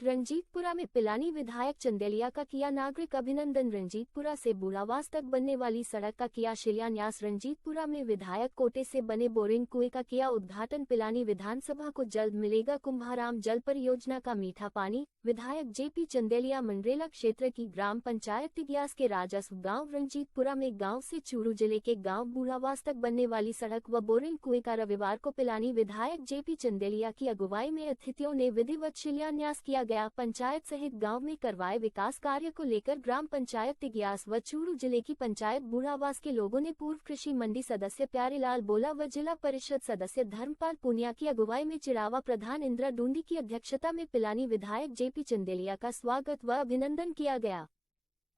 रंजीतपुरा में पिलानी विधायक चंदेलिया का किया नागरिक अभिनंदन। रंजीतपुरा से बूढ़ावास तक बनने वाली सड़क का किया शिलान्यास। रंजीतपुरा में विधायक कोटे से बने बोरिंग कुएं का किया उद्घाटन। पिलानी विधानसभा को जल्द मिलेगा कुंभाराम जल परियोजना का मीठा पानी। विधायक जेपी चंदेलिया मंडरेला क्षेत्र की ग्राम पंचायत तिग्यास के राजस्व गांव रंजीतपुरा में गांव से चूरू जिले के गांव बूढ़ावास तक बनने वाली सड़क व बोरिंग कुएं का रविवार को पिलानी विधायक जेपी चंदेलिया की अगुवाई में अतिथियों ने विधिवत शिलान्यास किया गया। पंचायत सहित गांव में करवाए विकास कार्य को लेकर ग्राम पंचायत तिग्यास व चूरू जिले की पंचायत बूढ़ावास के लोगों ने पूर्व कृषि मंडी सदस्य प्यारेलाल बोला व जिला परिषद सदस्य धर्मपाल पुनिया की अगुवाई में चिड़ावा प्रधान इंदिरा डूंडी की अध्यक्षता में पिलानी विधायक जेपी चंदेलिया का स्वागत व अभिनंदन किया गया।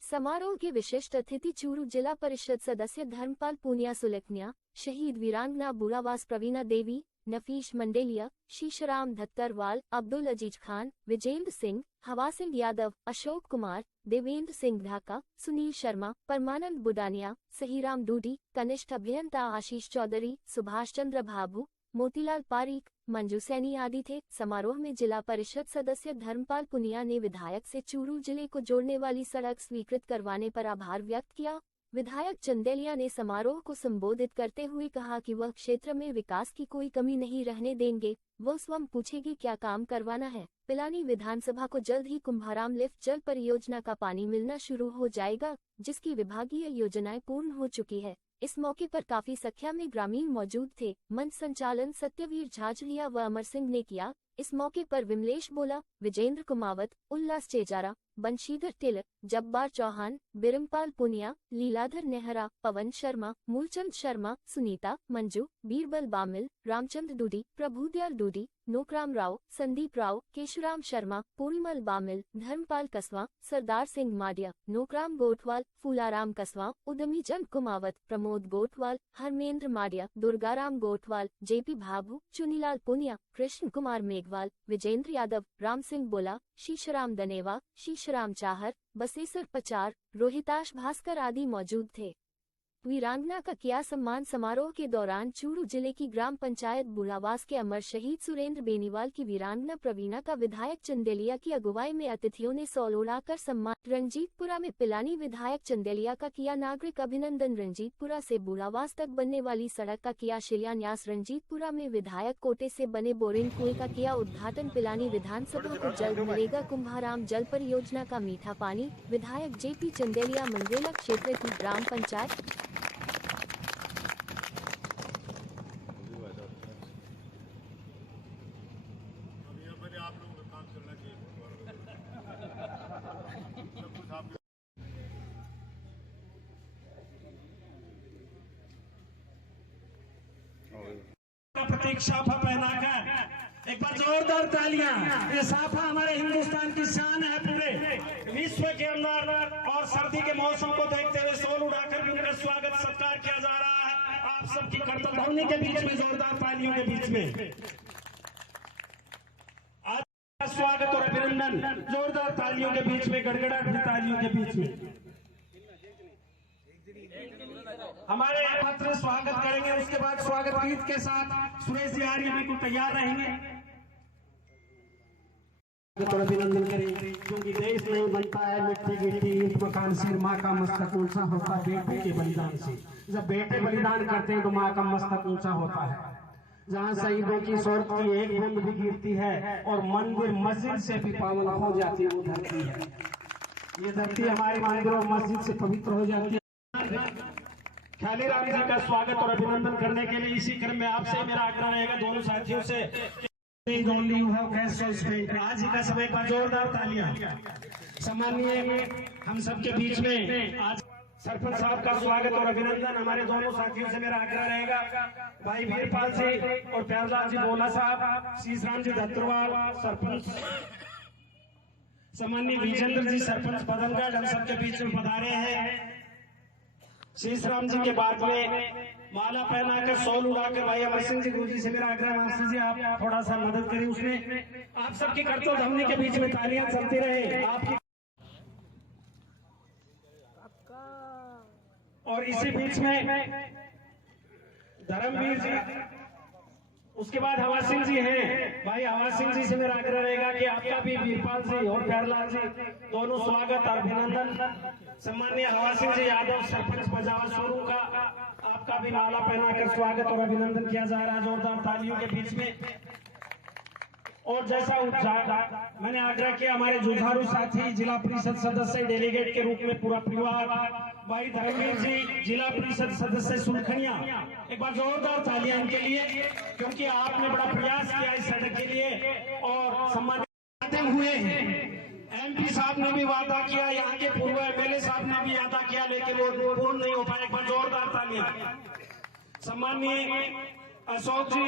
समारोह के विशिष्ट अतिथि चूरू जिला परिषद सदस्य धर्मपाल पुनिया, सुलखनिया शहीद वीरांगना बूढ़ावास प्रवीणा देवी, नफीश मंडेलिया, शीशराम धत्तरवाल, अब्दुल अजीज खान, विजेंद्र सिंह, हवा सिंह यादव, अशोक कुमार, देवेंद्र सिंह ढाका, सुनील शर्मा, परमानंद बुडानिया, सहीराम डूडी, कनिष्ठ अभियंता आशीष चौधरी, सुभाष चंद्र भाभू, मोतीलाल पारीक, मंजू सैनी आदि थे। समारोह में जिला परिषद सदस्य धर्मपाल पुनिया ने विधायक से चूरू जिले को जोड़ने वाली सड़क स्वीकृत करवाने पर आभार व्यक्त किया। विधायक चंदेलिया ने समारोह को संबोधित करते हुए कहा कि वह क्षेत्र में विकास की कोई कमी नहीं रहने देंगे। वह स्वयं पूछेगी क्या काम करवाना है। पिलानी विधानसभा को जल्द ही कुंभाराम लिफ्ट जल परियोजना का पानी मिलना शुरू हो जाएगा, जिसकी विभागीय योजनाएं पूर्ण हो चुकी है। इस मौके पर काफी संख्या में ग्रामीण मौजूद थे। मंच संचालन सत्यवीर झाझलिया व अमर सिंह ने किया। इस मौके पर विमलेश बोला, विजेंद्र कुमावत, उल्लास चेजारा, बंशीधर तिलक, जब्बार चौहान, बिरमपाल पुनिया, लीलाधर नेहरा, पवन शर्मा, मूलचंद शर्मा, सुनीता, मंजू, बीरबल बामिल, रामचंद्र डूडी, प्रभुदयाल डूडी, नोकराम राव, संदीप राव, केशुराम शर्मा, पूर्णमल बामिल, धर्मपाल कसवा, सरदार सिंह माडिया, नोकराम गोठवाल, फूलाराम कसवा, उदमी चंद कुमावत, प्रमोद गोठवाल, हरमेंद्र माडिया, दुर्गाराम गोठवाल, जेपी भाभू, चुनीलाल पुनिया, कृष्ण कुमार मेघवाल, विजेंद्र यादव, राम सिंह बोला, शीशराम दनेवा, शीशराम चाहर, बसेसर पचार, रोहिताश भास्कर आदि मौजूद थे। वीरांगना का किया सम्मान। समारोह के दौरान चूरू जिले की ग्राम पंचायत बूढ़ावास के अमर शहीद सुरेंद्र बेनीवाल की वीरांगना प्रवीणा का विधायक चंदेलिया की अगुवाई में अतिथियों ने सौल उड़ाकर सम्मान। रंजीतपुरा में पिलानी विधायक चंदेलिया का किया नागरिक अभिनंदन। रंजीतपुरा से बूढ़ावास तक बनने वाली सड़क का किया शिलान्यास। रंजीतपुरा में विधायक कोटे से बने बोरिंग कुएं का किया उद्घाटन। पिलानी विधानसभा को जल्द मिलेगा कुंभाराम जल परियोजना का मीठा पानी। विधायक जेपी चंदेलिया मंडरेला क्षेत्र की ग्राम पंचायत आप लोगों का काम चलना चाहिए। प्रतीक साफा पहनाकर एक बार जोरदार तालियां। ये साफा हमारे हिंदुस्तान की शान है पूरे विश्व के अंदर। और सर्दी के मौसम को देखते हुए शोल उड़ाकर भी उनका स्वागत सत्कार किया जा रहा है। आप सबकी कर्तव्य ध्वनि के बीच में, जोरदार तालियों के बीच में स्वागत और अभिनंदन, जोरदार तालियों के बीच में, गड़गड़ाहट तालियों के बीच में हमारे पत्र स्वागत करेंगे। उसके बाद स्वागत गीत के साथ सुरेश जी आर्य बिल्कुल तैयार रहेंगे और अभिनंदन करेंगे। क्योंकि देश नहीं बनता है मिट्टी गिट्टी ईंट मकान से, माँ का मस्तक ऊंचा होता है बेटे के बलिदान से। जब बेटे बलिदान करते हैं तो माँ का मस्तक ऊंचा होता है। जहाँ शहीदों की शौर्य की एक बूंद भी गिरती है और मंदिर मस्जिद से भी पावन हो जाती है वो धरती है। ये धरती हमारे मंदिर और मस्जिद से पवित्र हो जाती है। ख्यालीराम जी का स्वागत और अभिनंदन करने के लिए इसी क्रम में आपसे मेरा आग्रह रहेगा दोनों साथियों से। आज ही का समय का जोरदार तालियां। सम्मानीय हम सबके बीच में आज सरपंच साहब का स्वागत और अभिनंदन हमारे दोनों साथियों से मेरा आग्रह रहेगा। भाई वीरपाल जी और प्यारलाल जी बोला साहब, शीशराम जी धत्तरवाल सरपंच, सम्मानीय विजेंद्र जी सरपंच बदलगढ़ हम सबके बीच में पधारे हैं। शीशराम जी के बाद में माला पहनाकर शॉल उड़ाकर भाई अमर सिंह जी गुरुजी से मेरा आग्रह, मास्टर जी आप थोड़ा सा मदद करें उसमें। आप सबकी कर्तव्य ध्वनि के बीच में तालियां चलती रहे आपकी। और इसी बीच में धर्मवीर जी उसके बाद हवा सिंह जी हैं। भाई हवा सिंह जी से मेरा आग्रह रहेगा कि आपका भी वीरपाल जी और प्यारलाल जी दोनों स्वागत और अभिनंदन। सम्मानीय हवा सिंह जी यादव सरपंच बजावा सोनू का आपका भी माला पहनाकर स्वागत और अभिनंदन किया जा रहा है जोरदार तालियों के बीच में। और जैसा मैंने आग्रह किया, हमारे जुझारू साथी जिला परिषद सदस्य डेलीगेट के रूप में पूरा परिवार भाई धर्मवीर जी जिला परिषद सदस्य सुलखनिया, एक बार जोरदार तालियां इनके लिए, क्योंकि आपने बड़ा प्रयास किया इस सड़क के लिए और सम्मानित हुए हैं। एमपी साहब ने भी वादा किया, यहाँ के पूर्व एमएलए साहब ने भी वादा किया, लेकिन वो पूर्ण नहीं हो पाया। एक बार जोरदार तालियां। सम्मानीय अशोक जी,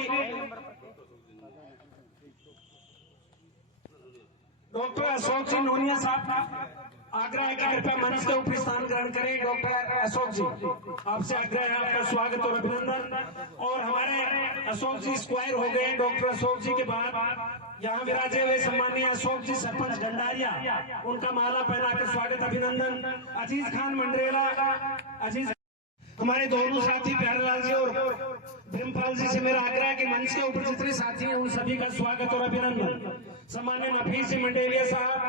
डॉक्टर अशोक जी नोनिया साहब आग्रह है कि कृपया मंच के ऊपर स्थान ग्रहण करें। डॉक्टर अशोक जी आपसे आग्रह है, आपका स्वागत और अभिनंदन। और हमारे अशोक जी स्क्वायर हो गए। डॉक्टर अशोक जी के बाद यहाँ विराजे हुए सम्मानीय अशोक जी सरपंच गंडारिया, उनका माला पहनाकर स्वागत अभिनंदन। अजीज खान मंडरेला, अजीज हमारे दोनों साथी प्यारेलाल जी और ब्रह्मपाल जी से मेरा आग्रह है कि मंच के ऊपर जितने साथी हैं उन सभी का स्वागत और अभिनंदन। सम्मान्य नफीस जी मंडेलिया साहब,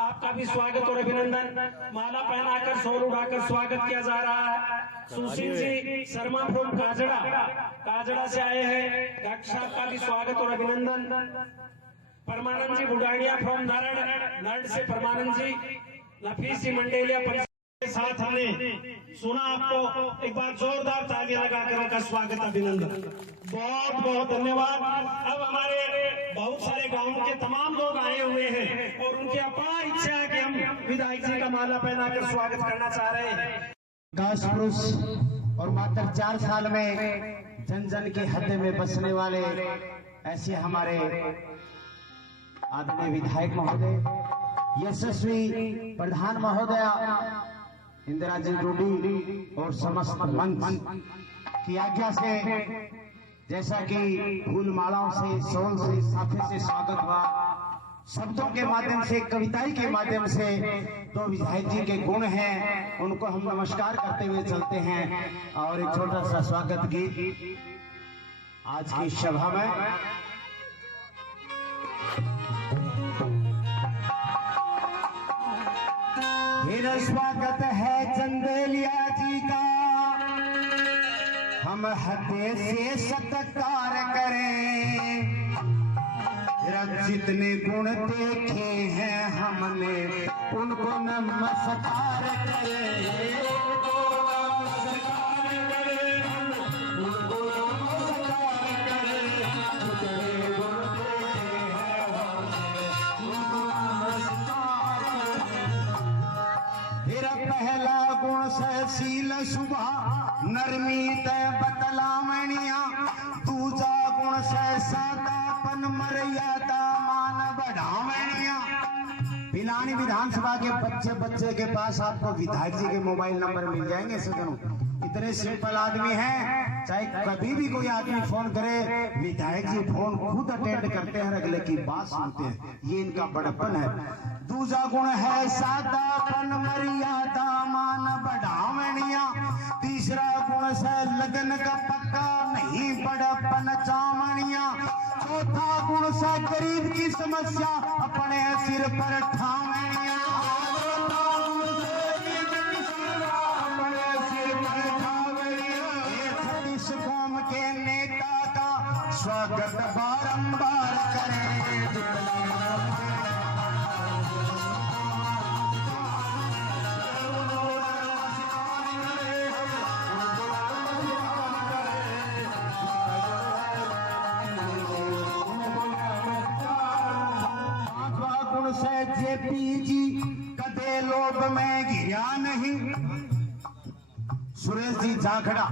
आपका भी स्वागत और अभिनंदन। माला पहनाकर सोल उड़ाकर स्वागत किया जा रहा है। सुशील जी शर्मा फ्रॉम काजड़ा से आए हैं, डॉक्टर साहब का भी स्वागत और अभिनंदन। परमानंद जी बुढ़ानिया फ्रॉम नरड से परमानंद जी, नफीस जी मंडेलिया के साथ हमने सुना आपको, एक बार जोरदार तालियां लगाकर उनका स्वागत अभिनंदन। बहुत बहुत धन्यवाद। अब हमारे बहुत सारे गांवों के तमाम लोग आए हुए हैं और उनकी अपार इच्छा है कि हम विधायक जी का माला पहनाकर स्वागत करना चाह रहे हैं। घास फूस और मात्र 4 साल में जन जन के हृदय में बसने वाले ऐसे हमारे आदरणीय विधायक महोदय, यशस्वी प्रधान महोदय इंदिरा जी रूडी और समस्त मंच की आज्ञा से, जैसा कि फूल मालाओं से, सोल से, साफे से स्वागत हुआ, शब्दों के माध्यम से, कविताई के माध्यम से तो विधायक जी के गुण हैं, उनको हम नमस्कार करते हुए चलते हैं। और एक छोटा सा स्वागत गीत आज की सभा में मेरा स्वागत है चंदेलिया जी का, हम हृदय से सत्कार करें। जितने गुण देखे हैं हमने उनको नमस्कार करें। पहला गुण सहशील सुभा नरमी तय बतलावणिया, दूजा गुण सह सादापन मर्यादा मान बढ़ावणिया। पिलानी विधानसभा के बच्चे के पास आपको विधायक जी के मोबाइल नंबर मिल जाएंगे सजनों। इतने सिंपल आदमी हैं, चाहे कभी भी कोई आदमी फोन करे, विधायक जी फोन खुद अटेंड करते हैं, अगले की बात सुनते हैं। ये इनका बड़प्पन है। दूसरा गुण है सादापन मर्यादा मान बढ़ावणिया। तीसरा गुण से लगन का पक्का नहीं बड़प्पन चावणिया। चौथा गुण से गरीब की समस्या अपने सिर पर ठावणिया। के नेता का स्वागत बारंबार करें। गुण से जेपी जी कदे लोभ में गिरा नहीं। सुरेश जी जाखड़ा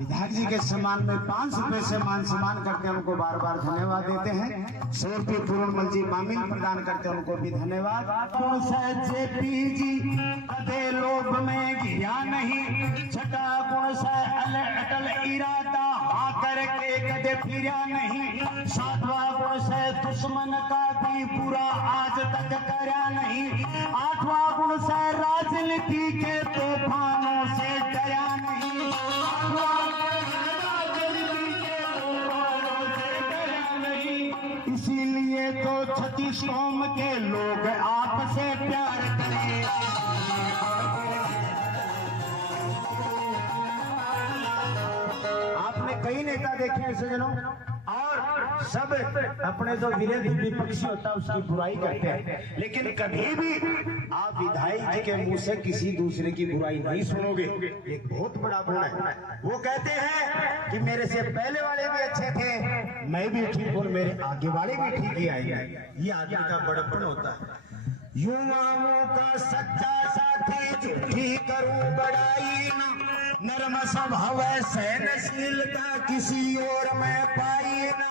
विधायक जी के सम्मान में 5 रुपए से मान सम्मान करते हैं, उनको बार बार धन्यवाद देते हैं। 100 रुपये पूर्णमल जी मामिल प्रदान करते हैं, उनको भी धन्यवाद। जेपी जी कदे लोभ में गिरा नहीं। छठा गुण से अटल इरादा हाँ करके कदे फिरा नहीं। 7वां गुण से दुश्मन का भी बुरा आज तक करा नहीं। 8वां गुण से राजनीति के तूफानों से डरा नहीं। किस कौम के लोग आपसे प्यार करें। आपने कई नेता देखे हैं सज्जनों, और सब अपने जो विरोधी विपक्षी होता है उसकी बुराई करते हैं, लेकिन कभी भी आप विधायक जी के मुंह से किसी दूसरे की बुराई नहीं सुनोगे। एक बहुत बड़ा गुण है। वो कहते हैं कि मेरे से पहले वाले भी अच्छे थे, मैं भी ठीक हूं, मेरे आगे वाले भी ठीक ही आएंगे। ये आदमी का बड़प्पन होता है। युवाओं का सच्चा साथी झूठी करूं बड़ाई ना, नरम स्वभाव सहनशीलता किसी और में पाई ना,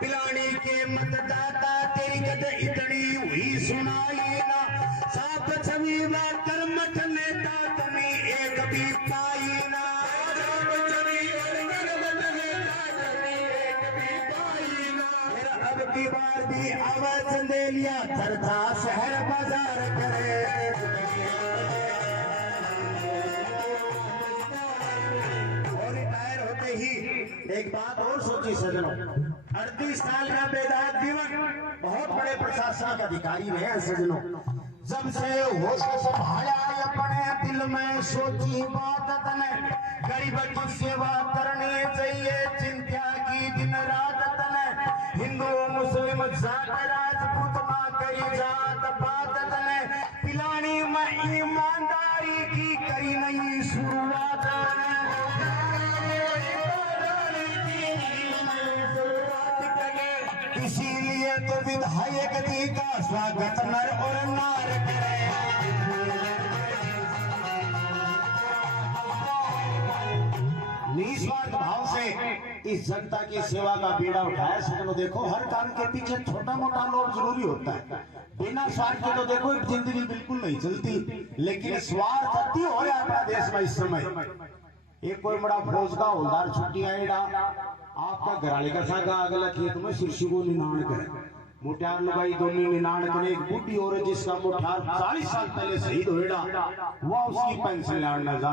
पिलानी के मतदाता तेरी कद इतनी हुई सुनाई ना, साफ छवि व कर्मठ नेता तुम्हें एक भी पाई ना, साफ छवि और कर्मठ नेता तुम्हें एक भी पाई ना। फिर अब की बार भी आवाज चंदेलिया चर्चा शहर बाजार करे। एक बात और सोची सज्जनों, 38 साल का बेदाग जीवन बहुत बड़े प्रशासनिक अधिकारी रहे सज्जनों। जब से होश संभाला अपने दिल में सोची बात तने, गरीब की सेवा करनी चाहिए चिंता की दिन रात तने, हिंदू मुस्लिम जाट राजपूत मां करी जात बात तने, पिलानी में ईमानदारी की करी नहीं शुरुआत। इसीलिए तो विधायक जी का स्वागत नर और नार करे। निस्वार्थ भाव से इस जनता की सेवा का बीड़ा उठाया सज्जनों। देखो हर काम के पीछे छोटा मोटा लोभ जरूरी होता है, बिना स्वार्थ के तो देखो जिंदगी बिल्कुल नहीं चलती, लेकिन स्वार्थ अति हो रहा है अपना देश में इस समय। एक कोई बड़ा फौज का हवलदार छुट्टी आएगा, आपका घराले का सागा अगला खेत में शीर्षी को निनाण करे, मुठियार लुगाई दोनों निनाण करे। एक बूढ़ी औरत जिसका मुठियार 40 साल पहले शहीद होएगा, वह उसकी पेंशन लाना जा।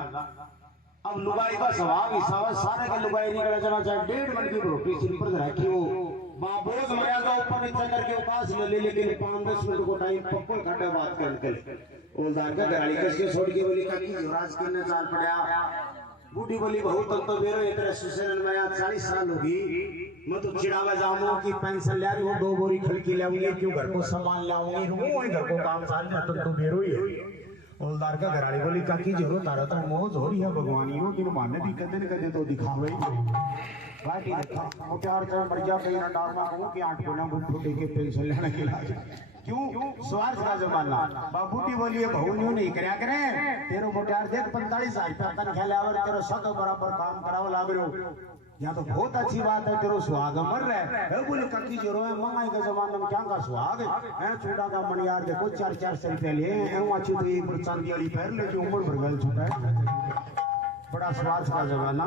अब लुगाई का स्वभाव हिसाब सारे के लुगाई निकला जाना चाहे 1.5 मन की रोटी सिर पर रखी हो, बोझ मर्यादा ऊपर नीचे करके उपास ले, लेकिन 5-10 मिनट को टाइम पक्को खड्डा बात करके ओलदार का घराली कसके छोड़ के बोली का कि युवराज किन्ने साल पड़ा। बूढ़ी बोली बहुत तक तो बेरो एक सुशरण में 40 साल होगी, मैं तो चिड़ावा जाऊंगा कि पेंशन ले रही हूँ, 2 बोरी खड़की ले आऊंगी, क्यों घर को सामान लाऊंगी, वही घर को काम साल में तो बेरो ही है। ओलदार का घराली बोली काकी जरूर तारा तो मौज हो रही है भगवानी हो कि माने भी कदे तो दिखावे बाटी देखा मुठियार से मर जा कहीं डालना कहूं कि 8 महीना गुट के पेंशन लेने के लिए क्यों स्वार्थ का जमाना। बाबूटी बोलिए बहुनियों नहीं करया करे, तेरो मुठियार देख 45,000 रुपया तनख्वाह लावर, तेरो सब बराबर काम कराओ लाग रहे हो, यहाँ तो बहुत अच्छी बात है, तेरो सुहाग मर रहा है। बोले काकी जरो है महंगाई के जमाने में क्या का सुहाग है, चूड़ा का मणियार देखो 4-400 रुपया लिए अच्छी तो एक चांदी वाली पैर ले जो उम्र भर गल छूटा है, बड़ा स्वार्थ का जमाना।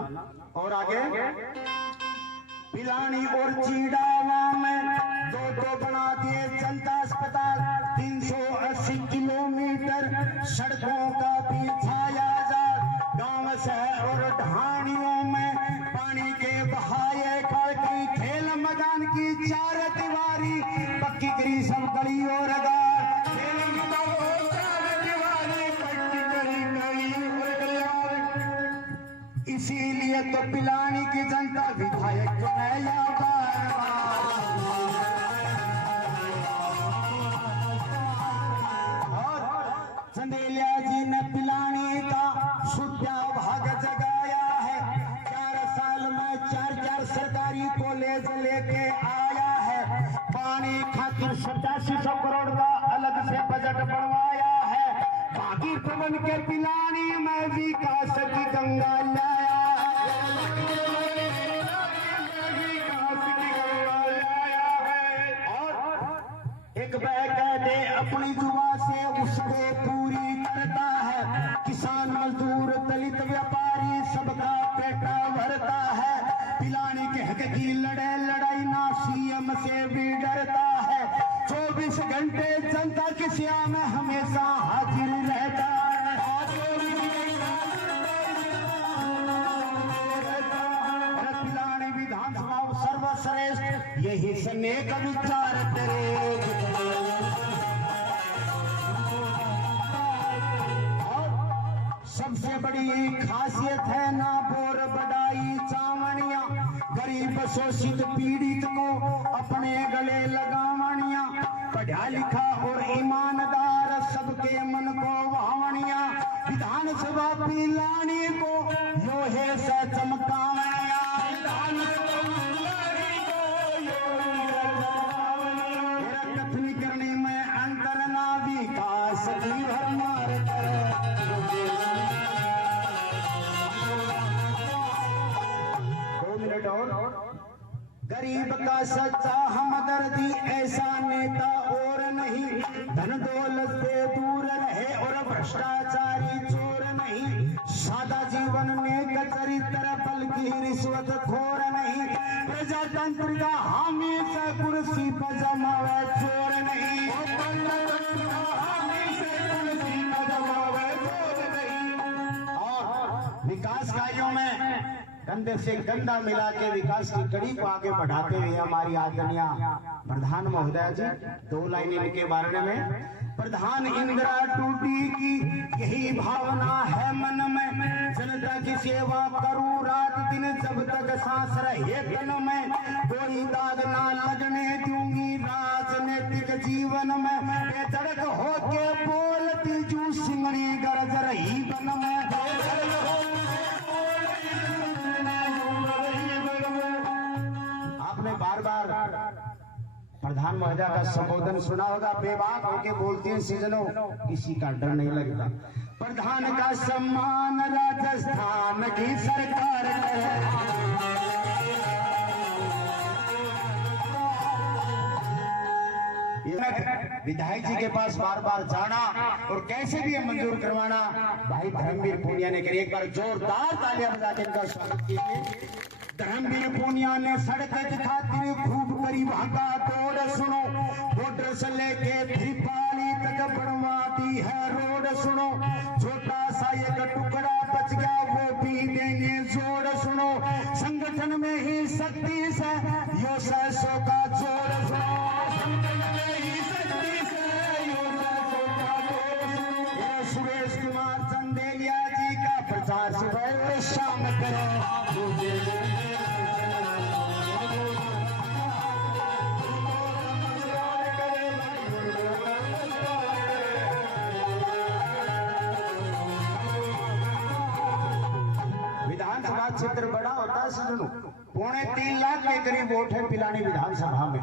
और आगे पिलानी और चीड़ावा में 2 बना दिए जनता अस्पताल, 380 किलोमीटर सड़कों का बिछाया जा, गांव शहर और ढाणियों में पानी के बहाये खड़ की, खेल मैदान की 4 दीवारी पक्की करी, सब गली और खेल मैदान 4 दीवारी पक्की करी गई और गलियार। इसीलिए तो पिलानी की जनता विधायक चुनाया चंदेलिया जी ने पिलानी का शुद्ध भाग जगाया है, 4 साल में 4 सरकारी कॉलेज लेके आया है, पानी खातिर 8700 करोड़ का अलग से बजट बनवाया है, बाकी पवन के पिलानी में विकास की गंगा लाया है, और एक बह दे अपनी जुबा से उसको पूरी करता है, किसान मजदूर दलित व्यापारी सबका पेटा भरता है, पिलानी के हक की लड़ाई ना सीएम से भी डरता है, 24 घंटे जनता की सेवा में हमेशा हाजिर रहता है। पिलानी विधानसभा सर्वश्रेष्ठ यही स्नेह का विचार करे। सबसे बड़ी खासियत है ना बोर बढ़ाई चावनिया, गरीब शोषित पीड़ित को अपने गले लगावनिया, पढ़ा लिखा और ईमानदार सबके मन को भावनिया, विधानसभा पिलानी को लोहे से चमकावनिया, कथनी करने में अंतर ना विकास की भरमार और गरीब का सच्चा हमदर्दी ऐसा नेता और नहीं, धन दौलत से दूर रहे और भ्रष्टाचारी चोर नहीं, सादा जीवन नेक चरित्र बल्कि रिश्वत खोर नहीं, प्रजातंत्र का हामी से कुर्सी पर जमावे चोर नहीं, और विकास कार्यों में गंदे से गंदा मिला के विकास की कड़ी को आगे बढ़ाते हुए हमारी आदरणीय प्रधान महोदय जी 2 लाइनें इनके बारे में। प्रधान इंदिरा टूटी की यही भावना है मन में, जनता की सेवा करूं रात दिन जब तक सांस रहे तन में, कोई दाग ना लगने दूंगी राजनीतिक जीवन में, बेधड़क होके बोलती जू सिंगड़ी गरज रही बन में, बार बार प्रधान महोदय का संबोधन सुना होगा, बेबाक होके बोलती हैं सीजनों, किसी का डर नहीं लगता। प्रधान का सम्मान राजस्थान की सरकार करे, विधायक जी के पास बार बार जाना और कैसे भी मंजूर करवाना भाई धर्मवीर पूनिया ने करी। एक बार जोरदार तालियां बजा के इनका स्वागत कीजिए। धर्मवीर पूनिया ने सड़क की खातिर खूब करी भागा दौड़, सुनो बॉर्डर से लेके त्रिपाली तक बनवा दी है रोड, सुनो छोटा सा एक टुकड़ा बच गया वो भी देंगे जोड़, सुनो संगठन में ही शक्ति से यो 600 का जोड़, सुनो सुरेश कुमार चंदेलिया जी का प्रचार सुबह शाम करो। विधानसभा क्षेत्र बड़ा होता है सजनों, 3.25 लाख के करीब वोट है पिलानी विधानसभा में।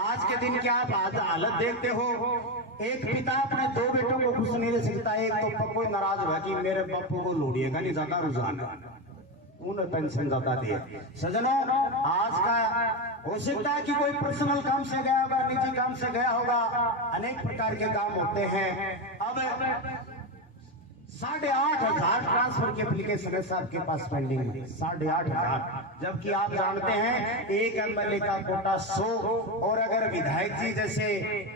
आज के दिन क्या आप हालत देखते हो, एक पिता अपने 2 बेटों को खुश नहीं रह सकता, एक तो पप्पू नाराज हुआ कि मेरे पप्पू को लोड़िएगा नहीं ज्यादा रुझान, उन्हें पेंशन ज्यादा दिए। सजनों आज का हो सकता है कि कोई पर्सनल काम से गया होगा, निजी काम से गया होगा, अनेक प्रकार के काम होते हैं। अब 8,500 ट्रांसफर की एप्लीकेशन है आपके पास पेंडिंग में, 8,500, जबकि आप जानते हैं एक एमएलए का कोटा 100, और अगर विधायक जी जैसे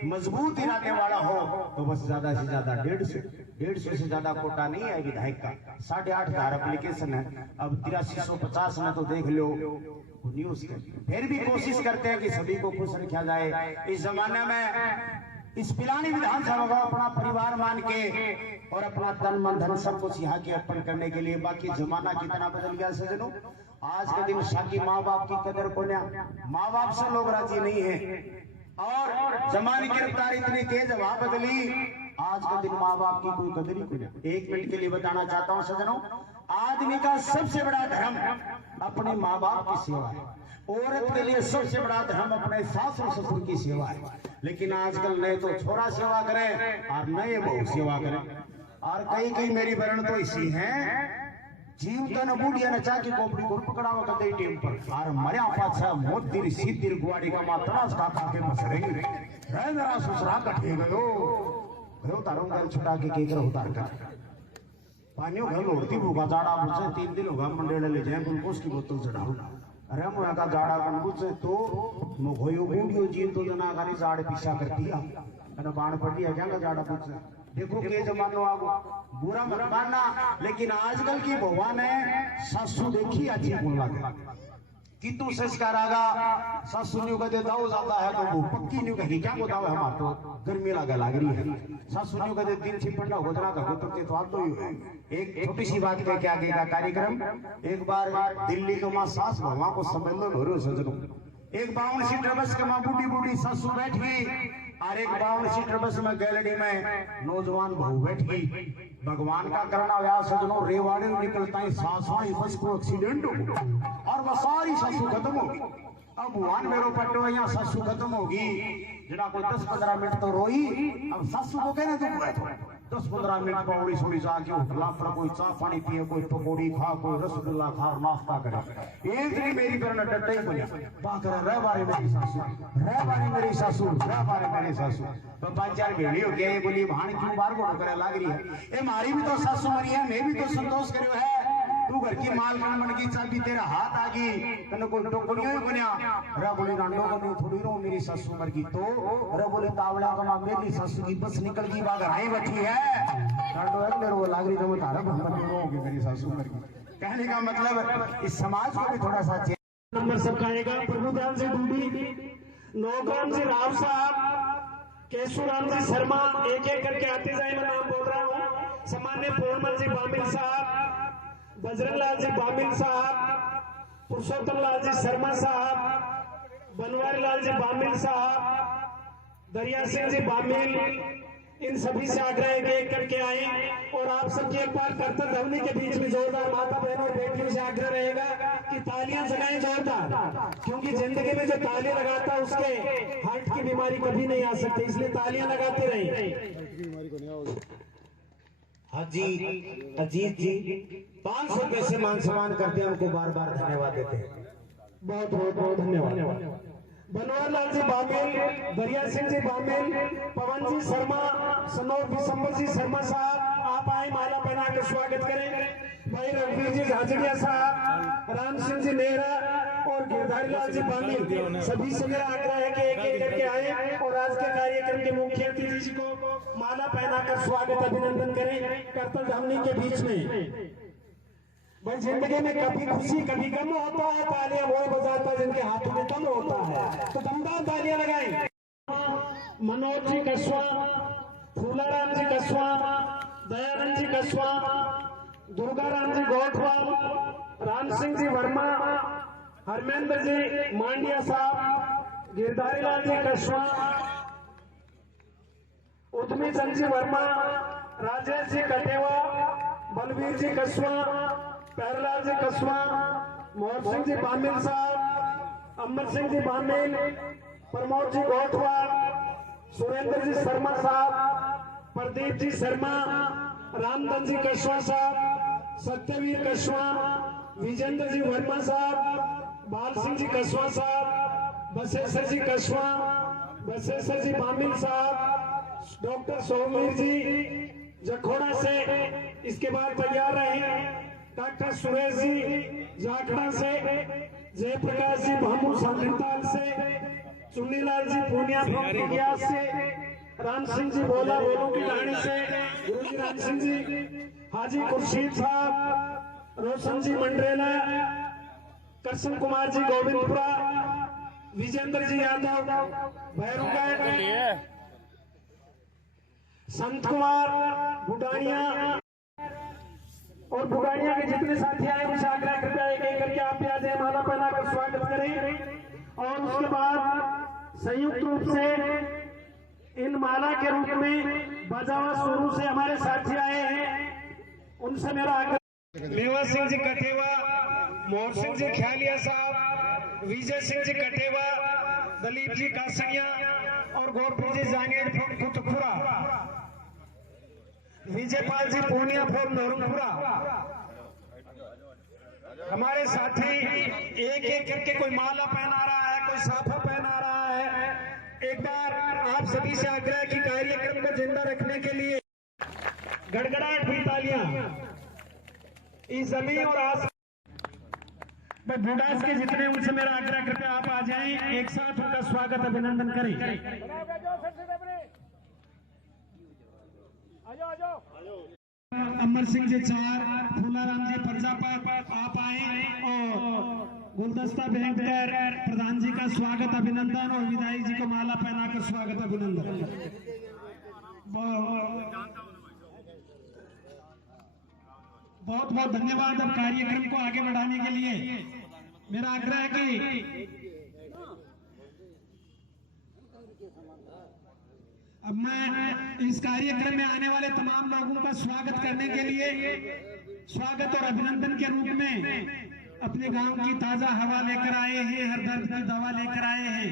मजबूत इरादे वाला हो तो बस ज्यादा से ज्यादा 150 से ज्यादा कोटा नहीं है विधायक का। 8,500 एप्लीकेशन है। अब 8350 में तो देख लो न्यूज के, फिर भी कोशिश करते हैं कि सभी को खुश रखा जाए। इस जमाने में इस पिलानी विधानसभा को अपना परिवार मान के और अपना तन मन धन सब कुछ यहाँ के अर्पण करने के लिए, बाकी जमाना कितना बदल गया सजनों। आज के दिन शादी माँ बाप की कदर को ना, माँ बाप से लोग राजी नहीं है, और जमाने की रफ्तार इतनी तेज हवा बदली, आज के दिन माँ बाप की कोई कदर ही कोई नहीं। 1 मिनट के लिए बताना चाहता हूँ सजनों, आदमी का सबसे बड़ा धर्म अपने माँ बाप की सेवा है, औरत के लिए सबसे बड़ा धर्म अपने सास और ससुर की सेवा है। लेकिन आजकल नए तो छोरा सेवा करे और नए बहू सेवा करे, और कई मेरी बहन तो इसी है जीव तो न बूढ़िया न चाकी कोपड़ी को पकड़ावा कर दे टेम पर, और मरिया पाछा मोतिर सीतिर गुआड़ी का मात्रा खा के मसरेंगे रह जरा ससुरा कटे गयो गयो तारों का छुटा के केकर उतार कर पानियों घर लोड़ती भूखा जाड़ा मुझसे 3 दिन होगा मंडेले ले जाए ग्लूकोज की बोतल चढ़ाऊ। अरे मुझे का जाड़ा कनबुझ से तो मुझे बूढ़ियो जीव तो जना गाली जाड़ पीछा करती है, अरे बाण पड़ दिया जाएगा जाड़ा बुझ से। देखो के जमानो आगो बुरा मत मानना, लेकिन आजकल की भगवान है सासू देखी अच्छी बोल लगे, कितु संस्कार आगा सासू न्यू कदे दाव जाता है तो वो पक्की न्यू कही क्या को दाव है हमार तो गर्मी लगा लाग रही है सासू न्यू कदे दिन छिपंडा गोदरा का गोत्र के तो आप तो एक छोटी सी बात के क्या आगे का कार्यक्रम एक बार दिल्ली के मां सास भगवान को सम्मेलन हो रहे सजनो एक 52 सीटर बस के मां बूढ़ी बूढ़ी सासू बैठी और एक 52 सीटर बस में गैलरी में नौजवान बहू बैठी भगवान का करना व्यास सजनों रेवाड़ी निकलता है सासवाई बस को एक्सीडेंट हो और वह सारी सासू खत्म होगी अब भगवान मेरो पट्टो यहाँ सासू खत्म होगी जरा कोई 10-15 मिनट तो रोई अब सासू को कहने दुख है 10-15 मिनट पौड़ी सोड़ी जाके उठला पर कोई चाय पानी पिए कोई पकौड़ी खा कोई रसगुल्ला खा नाश्ता करे एक दिन मेरी करना डटे ही बोलिया बाकर रह बारे मेरी सासू रह बारे मेरी सासू रह बारे मेरी सासू तो 5-4 भेड़ी हो गया ये बोली भाण क्यों बार को करे लाग रही है ए मारी भी तो सासू मरी है मैं भी तो संतोष करियो है तू घर की माल मन की चाबी तेरा हाथ आ गई तने कोई टोकरियो ही गुनिया रे बोली रांडो को थोड़ी रो मेरी सासू मर गई तो रे बोली तावड़ा का मेरी सासू की बस निकल गई बागर आई बैठी है रांडो एक मेरे वो लाग रही तो तारा भंबर में होगी मेरी सासू मर गई कहने का मतलब इस समाज को भी थोड़ा सा नंबर सबका आएगा प्रभुदान जी डूडी नौगाम जी राव साहब केशुराम जी शर्मा एक एक करके आते जाए मैं नाम बोल रहा हूँ सामान्य पूर्णमल जी बामिल साहब बजरंग लाल जी बामिल साहब पुरुषोत्तम लाल जी शर्मा साहब बनवारी लाल जी बामिल साहब दरिया सिंह जी बामिल इन सभी से आग्रह एक करके आए और आप सबके एक बार कर्तव्य ध्वनि के बीच में जोरदार माता बहनों और बेटियों से आग्रह रहेगा कि तालियां जगाएं जोरदार क्योंकि जिंदगी में जो तालियां लगाता है उसके हार्ट की बीमारी कभी नहीं आ सकती इसलिए तालियां लगाते रहे। हाजी अजीत जी 500 रुपए से मान सम्मान करते हैं उनको बार बार धन्यवाद देते हैं बहुत बहुत बहुत धन्यवाद। बनवार लाल जी बामिल दरिया सिंह जी बामिल पवन जी शर्मा सनोज दिसंबर जी शर्मा साहब आप आए माला पहना के स्वागत करें। भाई रघुवीर जी झाझड़िया साहब राम सिंह जी नेहरा और गिरधारी लाल जी बामिल सभी से मेरा आग्रह है कि एक एक करके आए और आज के कार्यक्रम के मुख्य अतिथि जी को माला पहनाकर स्वागत अभिनंदन करें कर्तव्य ध्वनि के बीच में। भाई जिंदगी में कभी खुशी कभी गम होता है तालियां वही बजाता है जिनके हाथों में दम होता है तो दमदार तालियां लगाएं। मनोज जी कस्वा फूलाराम जी कस्वा दयानंद जी कस्वा दुर्गाराम जी गोठवाल राम सिंह जी वर्मा हरमेंद्र जी मांडिया साहब गिरधारी लाल जी कस्वा उद्मी चंद जी वर्मा राजेश जी कटेवा बलवीर जी कस्वा प्यारेलाल जी कस्वा मोहन सिंह जी बामिल साहब अमर सिंह जी बामिल प्रमोद जी गोठवाल सुरेंद्र जी शर्मा साहब प्रदीप जी शर्मा रामधन जी कस्वा साहब सत्यवीर कस्वा विजेंद्र जी वर्मा साहब बाल सिंह जी कस्वा साहब बसेसर जी कस्वा बसेसर जी बामिल साहब डॉक्टर सोमवीर जी जखोड़ा से इसके बाद तैयार रहे डॉक्टर सुरेश जी जाखड़ा से जयप्रकाश जी भामू संताल से चुन्नीलाल जी पूनिया प्रयास से राम सिंह जी बोला बोलो की कहानी से गुरु जी राम सिंह जी हाजी खुर्शीद साहब रोशन जी मंडरेला कृष्ण कुमार जी गोविंदपुरा विजेंद्र जी यादव भैरूगढ़ संत कुमार बुडानिया और बुगाड़िया के जितने साथी आए उनसे आग्रह कृपया एक एक करके आप आ जाए माला पहना कर स्वागत करें और उसके बाद संयुक्त रूप से इन माला के रूप में बजावा शुरू से हमारे साथी आए हैं उनसे मेरा आग्रह मेवा सिंह जी कटेवा मोहन सिंह जी ख्यालिया साहब विजय सिंह जी कटेवा दलीप जी कासनिया और गौरपुर जी जांगेड़ फ्रॉम कुतुपुरा विजयपाल जी पूनिया फ्रॉम नौरंगपुरा हमारे साथी एक एक करके कोई माला पहना रहा है कोई साफा पहना रहा है। एक बार आप सभी से आग्रह की कार्यक्रम को जिंदा रखने के लिए गड़गड़ाहट हुई तालियां इस जमीन और आस बुडास के जितने उनसे मेरा आग्रह कृपया आप आ जाएं एक साथ उनका स्वागत अभिनंदन करें। अमर सिंह जी 4 फूलाराम जी प्रजापत आप आए और गुलदस्ता भेंट कर प्रधान जी का स्वागत अभिनंदन और विधायक जी को माला पहनाकर स्वागत अभिनंदन। बहुत बहुत धन्यवाद। अब कार्यक्रम को आगे बढ़ाने के लिए मेरा आग्रह है कि अब मैं इस कार्यक्रम में आने वाले तमाम लोगों का स्वागत करने के लिए स्वागत और अभिनंदन के रूप में अपने गांव की ताजा हवा लेकर आए हैं, हर दर्द की दवा लेकर आए हैं।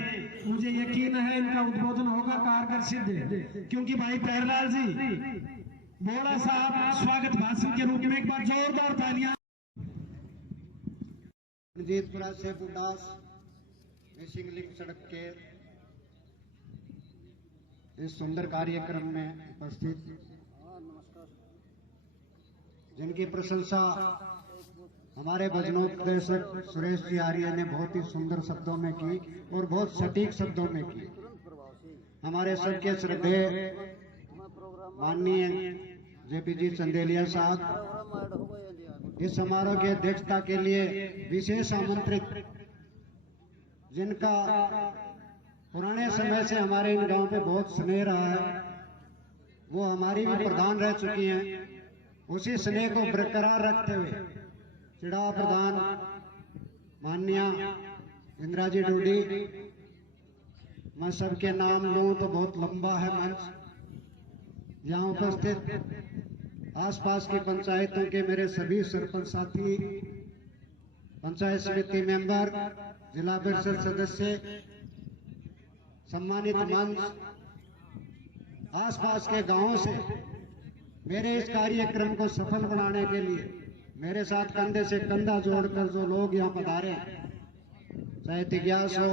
मुझे यकीन है इनका उद्बोधन होगा कारगर सिद्ध, क्योंकि भाई प्यारेलाल जी बोड़ा साहब स्वागत भाषण के रूप में एक बार जोरदार तालियां। रणजीतपुरा से बुडास मिसिंग लिंक सड़क के इस सुंदर कार्यक्रम में उपस्थित जिनकी प्रशंसा हमारे भजनोपदेशक सुरेश जी आर्य ने बहुत ही सुंदर शब्दों में की और बहुत सटीक शब्दों में की। हमारे सबके श्रद्धेय माननीय जेपी जी चंदेलिया साहब इस समारोह की अध्यक्षता के लिए विशेष आमंत्रित, जिनका पुराने समय से हमारे इन गांव पे बहुत स्नेह रहा है, वो हमारी भी प्रधान रह चुकी हैं। उसी स्नेह को बरकरार रखते हुए चिड़ाव प्रधान माननीय इंदिरा जी डूडी, मैं सबके नाम लूं तो बहुत लंबा है मंच। यहाँ उपस्थित आसपास की पंचायतों के मेरे सभी सरपंच साथी, पंचायत समिति मेंबर, जिला परिषद सदस्य, सम्मानित मंच, आसपास के गांवों से मेरे इस कार्यक्रम को सफल बनाने के लिए मेरे साथ कंधे से कंधा जोड़कर जो लोग यहाँ पधारे हैं, चाहे तिग्यास हो,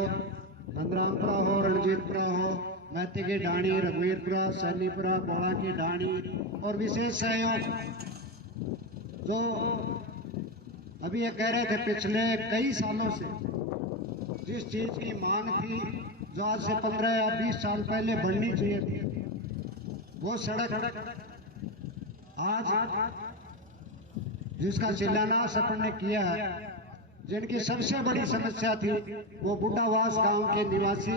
नंदरामपुरा हो, रणजीतपुरा हो, मैती की ढाणी, रघुवीरपुरा, सैनीपुरा, बोड़ा की ढाणी, और विशेष सहयोग जो अभी ये कह रहे थे पिछले कई सालों से जिस चीज की मांग थी, जो आज से 15 या 20 साल पहले बननी चाहिए थी, वो सड़क आज जिसका शिलान्यास अपन ने किया है, जिनकी सबसे बड़ी समस्या थी वो बुड्ढावास गांव के निवासी,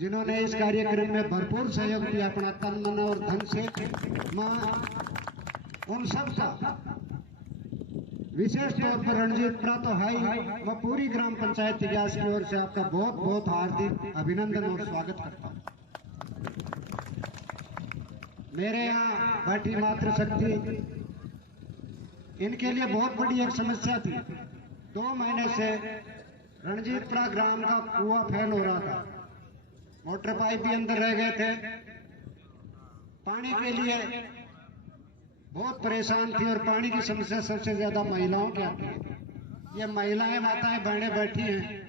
जिन्होंने इस कार्यक्रम में भरपूर सहयोग किया अपना तन मन और धन से। मैं उन सब का विशेष तौर पर रणजीतपुरा तो है ही, मैं पूरी ग्राम पंचायत तिग्यास की ओर से आपका बहुत बहुत हार्दिक अभिनंदन और स्वागत करता हूँ। मेरे यहाँ बैठी मातृशक्ति, इनके लिए बहुत बड़ी एक समस्या थी। 2 महीने से रणजीतपुरा ग्राम का कुआं फेल हो रहा था, मोटर पाइप भी अंदर रह गए थे, पानी के लिए बहुत परेशान थी। और पानी की समस्या सबसे ज्यादा महिलाओं की आती है। ये महिलाएं माताएं बहनें बैठी हैं,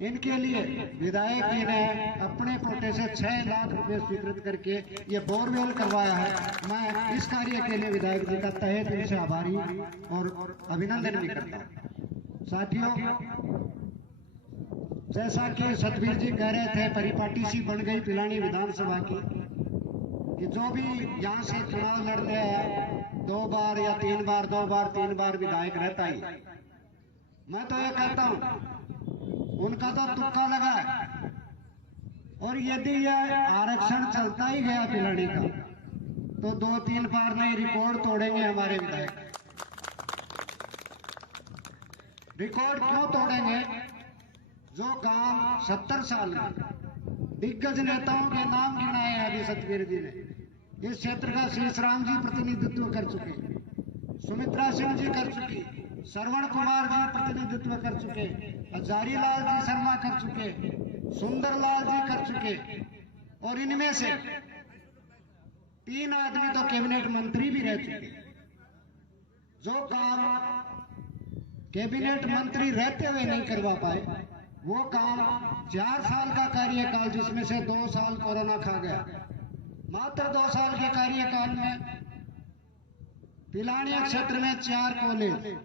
इनके लिए विधायक जी ने अपने कोटे से 6 लाख रुपए स्वीकृत करके ये बोरवेल करवाया है। मैं इस कार्य के लिए विधायक जी का तहे दिल से आभारी और अभिनंदन भी करता हूँ। साथियों, जैसा कि सतवीर जी कह रहे थे, परिपाटी सी बन गई पिलानी विधानसभा की, कि जो भी यहाँ से चुनाव लड़ते हैं 2 बार या 3 बार, 2 बार 3 बार विधायक रहता ही। मैं तो ये कहता हूँ उनका तो तुक्का लगा है, और यदि यह आरक्षण चलता ही गया पिलानी का तो 2-3 बार नहीं रिकॉर्ड तोड़ेंगे हमारे विधायक। रिकॉर्ड क्यों तोड़ेंगे? जो काम 70 साल में दिग्गज नेताओं के नाम गिनाए हैं अभी सतवीर जी ने, इस क्षेत्र का शीशराम जी प्रतिनिधित्व कर चुके, सुमित्रा सिंह जी कर चुकी, श्रवण कुमार जी प्रतिनिधित्व कर चुके, हजारीलाल जी शर्मा कर चुके, सुंदरलाल जी कर चुके, और इनमें से 3 आदमी तो कैबिनेट मंत्री भी रह चुके। जो काम कैबिनेट मंत्री रहते हुए नहीं करवा पाए, वो काम 4 साल का कार्यकाल, जिसमें से 2 साल कोरोना खा गया, मात्र 2 साल के कार्यकाल में पिलानी क्षेत्र में 4 कॉलेज,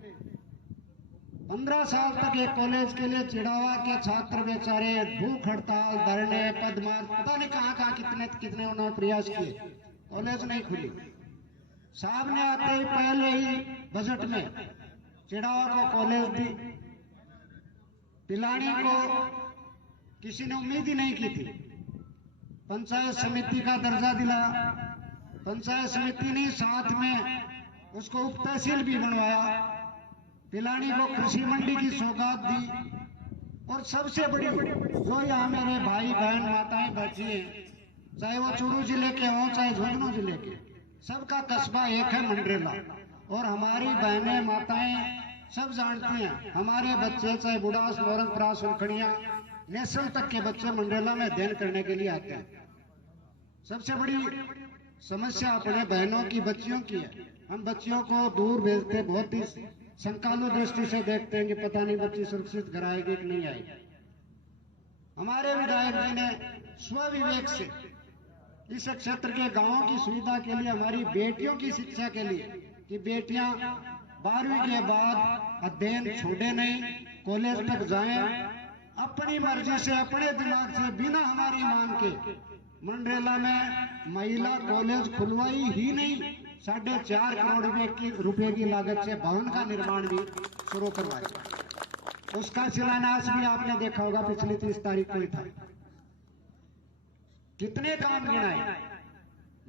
15 साल तक एक कॉलेज के लिए चिड़ावा के छात्र बेचारे भूख हड़ताल, धरने, पदमार्च, पता नहीं कहाँ कितने उन्होंने प्रयास किए, कॉलेज नहीं खुली। साहब ने आते ही पहले ही बजट में चिड़ावा को कॉलेज दी, पिलानी को किसी ने उम्मीद ही नहीं की थी। पंचायत समिति का दर्जा दिला, पंचायत समिति ने साथ में उसको उप तहसील भी बनवाया, पिलानी को कृषि मंडी की सौगात दी। और सबसे बड़ी जो यहाँ मेरे भाई बहन माताएं बैठी हैं, चाहे वो चूरू जिले के हों चाहे झुंझुनू जिले के, सबका कस्बा एक है मंडरेला। और हमारी बहनें माताएं सब जानती हैं, हमारे बच्चे चाहे बुढ़ास मोरंग प्रास उनखड़िया नेशनल तक के बच्चे मंडरेला में अध्ययन करने के लिए आते हैं। सबसे बड़ी समस्या अपने बहनों की बच्चियों की है। हम बच्चियों को दूर भेजते, बहुत ही संकालु दृष्टि से देखते हैं कि पता नहीं बच्ची सुरक्षित घर आएगी कि नहीं आएगी। हमारे विधायक जी ने स्वविवेक से इस क्षेत्र के गांवों की सुविधा के लिए, हमारी बेटियों की शिक्षा के लिए, कि बेटियां 12वीं के बाद अध्ययन छोड़े नहीं, कॉलेज तक जाएं, अपनी मर्जी से अपने दिमाग से बिना हमारी मांग के मंडरेला में महिला कॉलेज खुलवाई ही नहीं, 4.5 करोड़ रुपए की लागत से भवन का निर्माण भी शुरू करवाया। उसका शिलान्यास भी आपने देखा होगा, पिछली 30 तारीख को ही था। कितने काम गिनाए।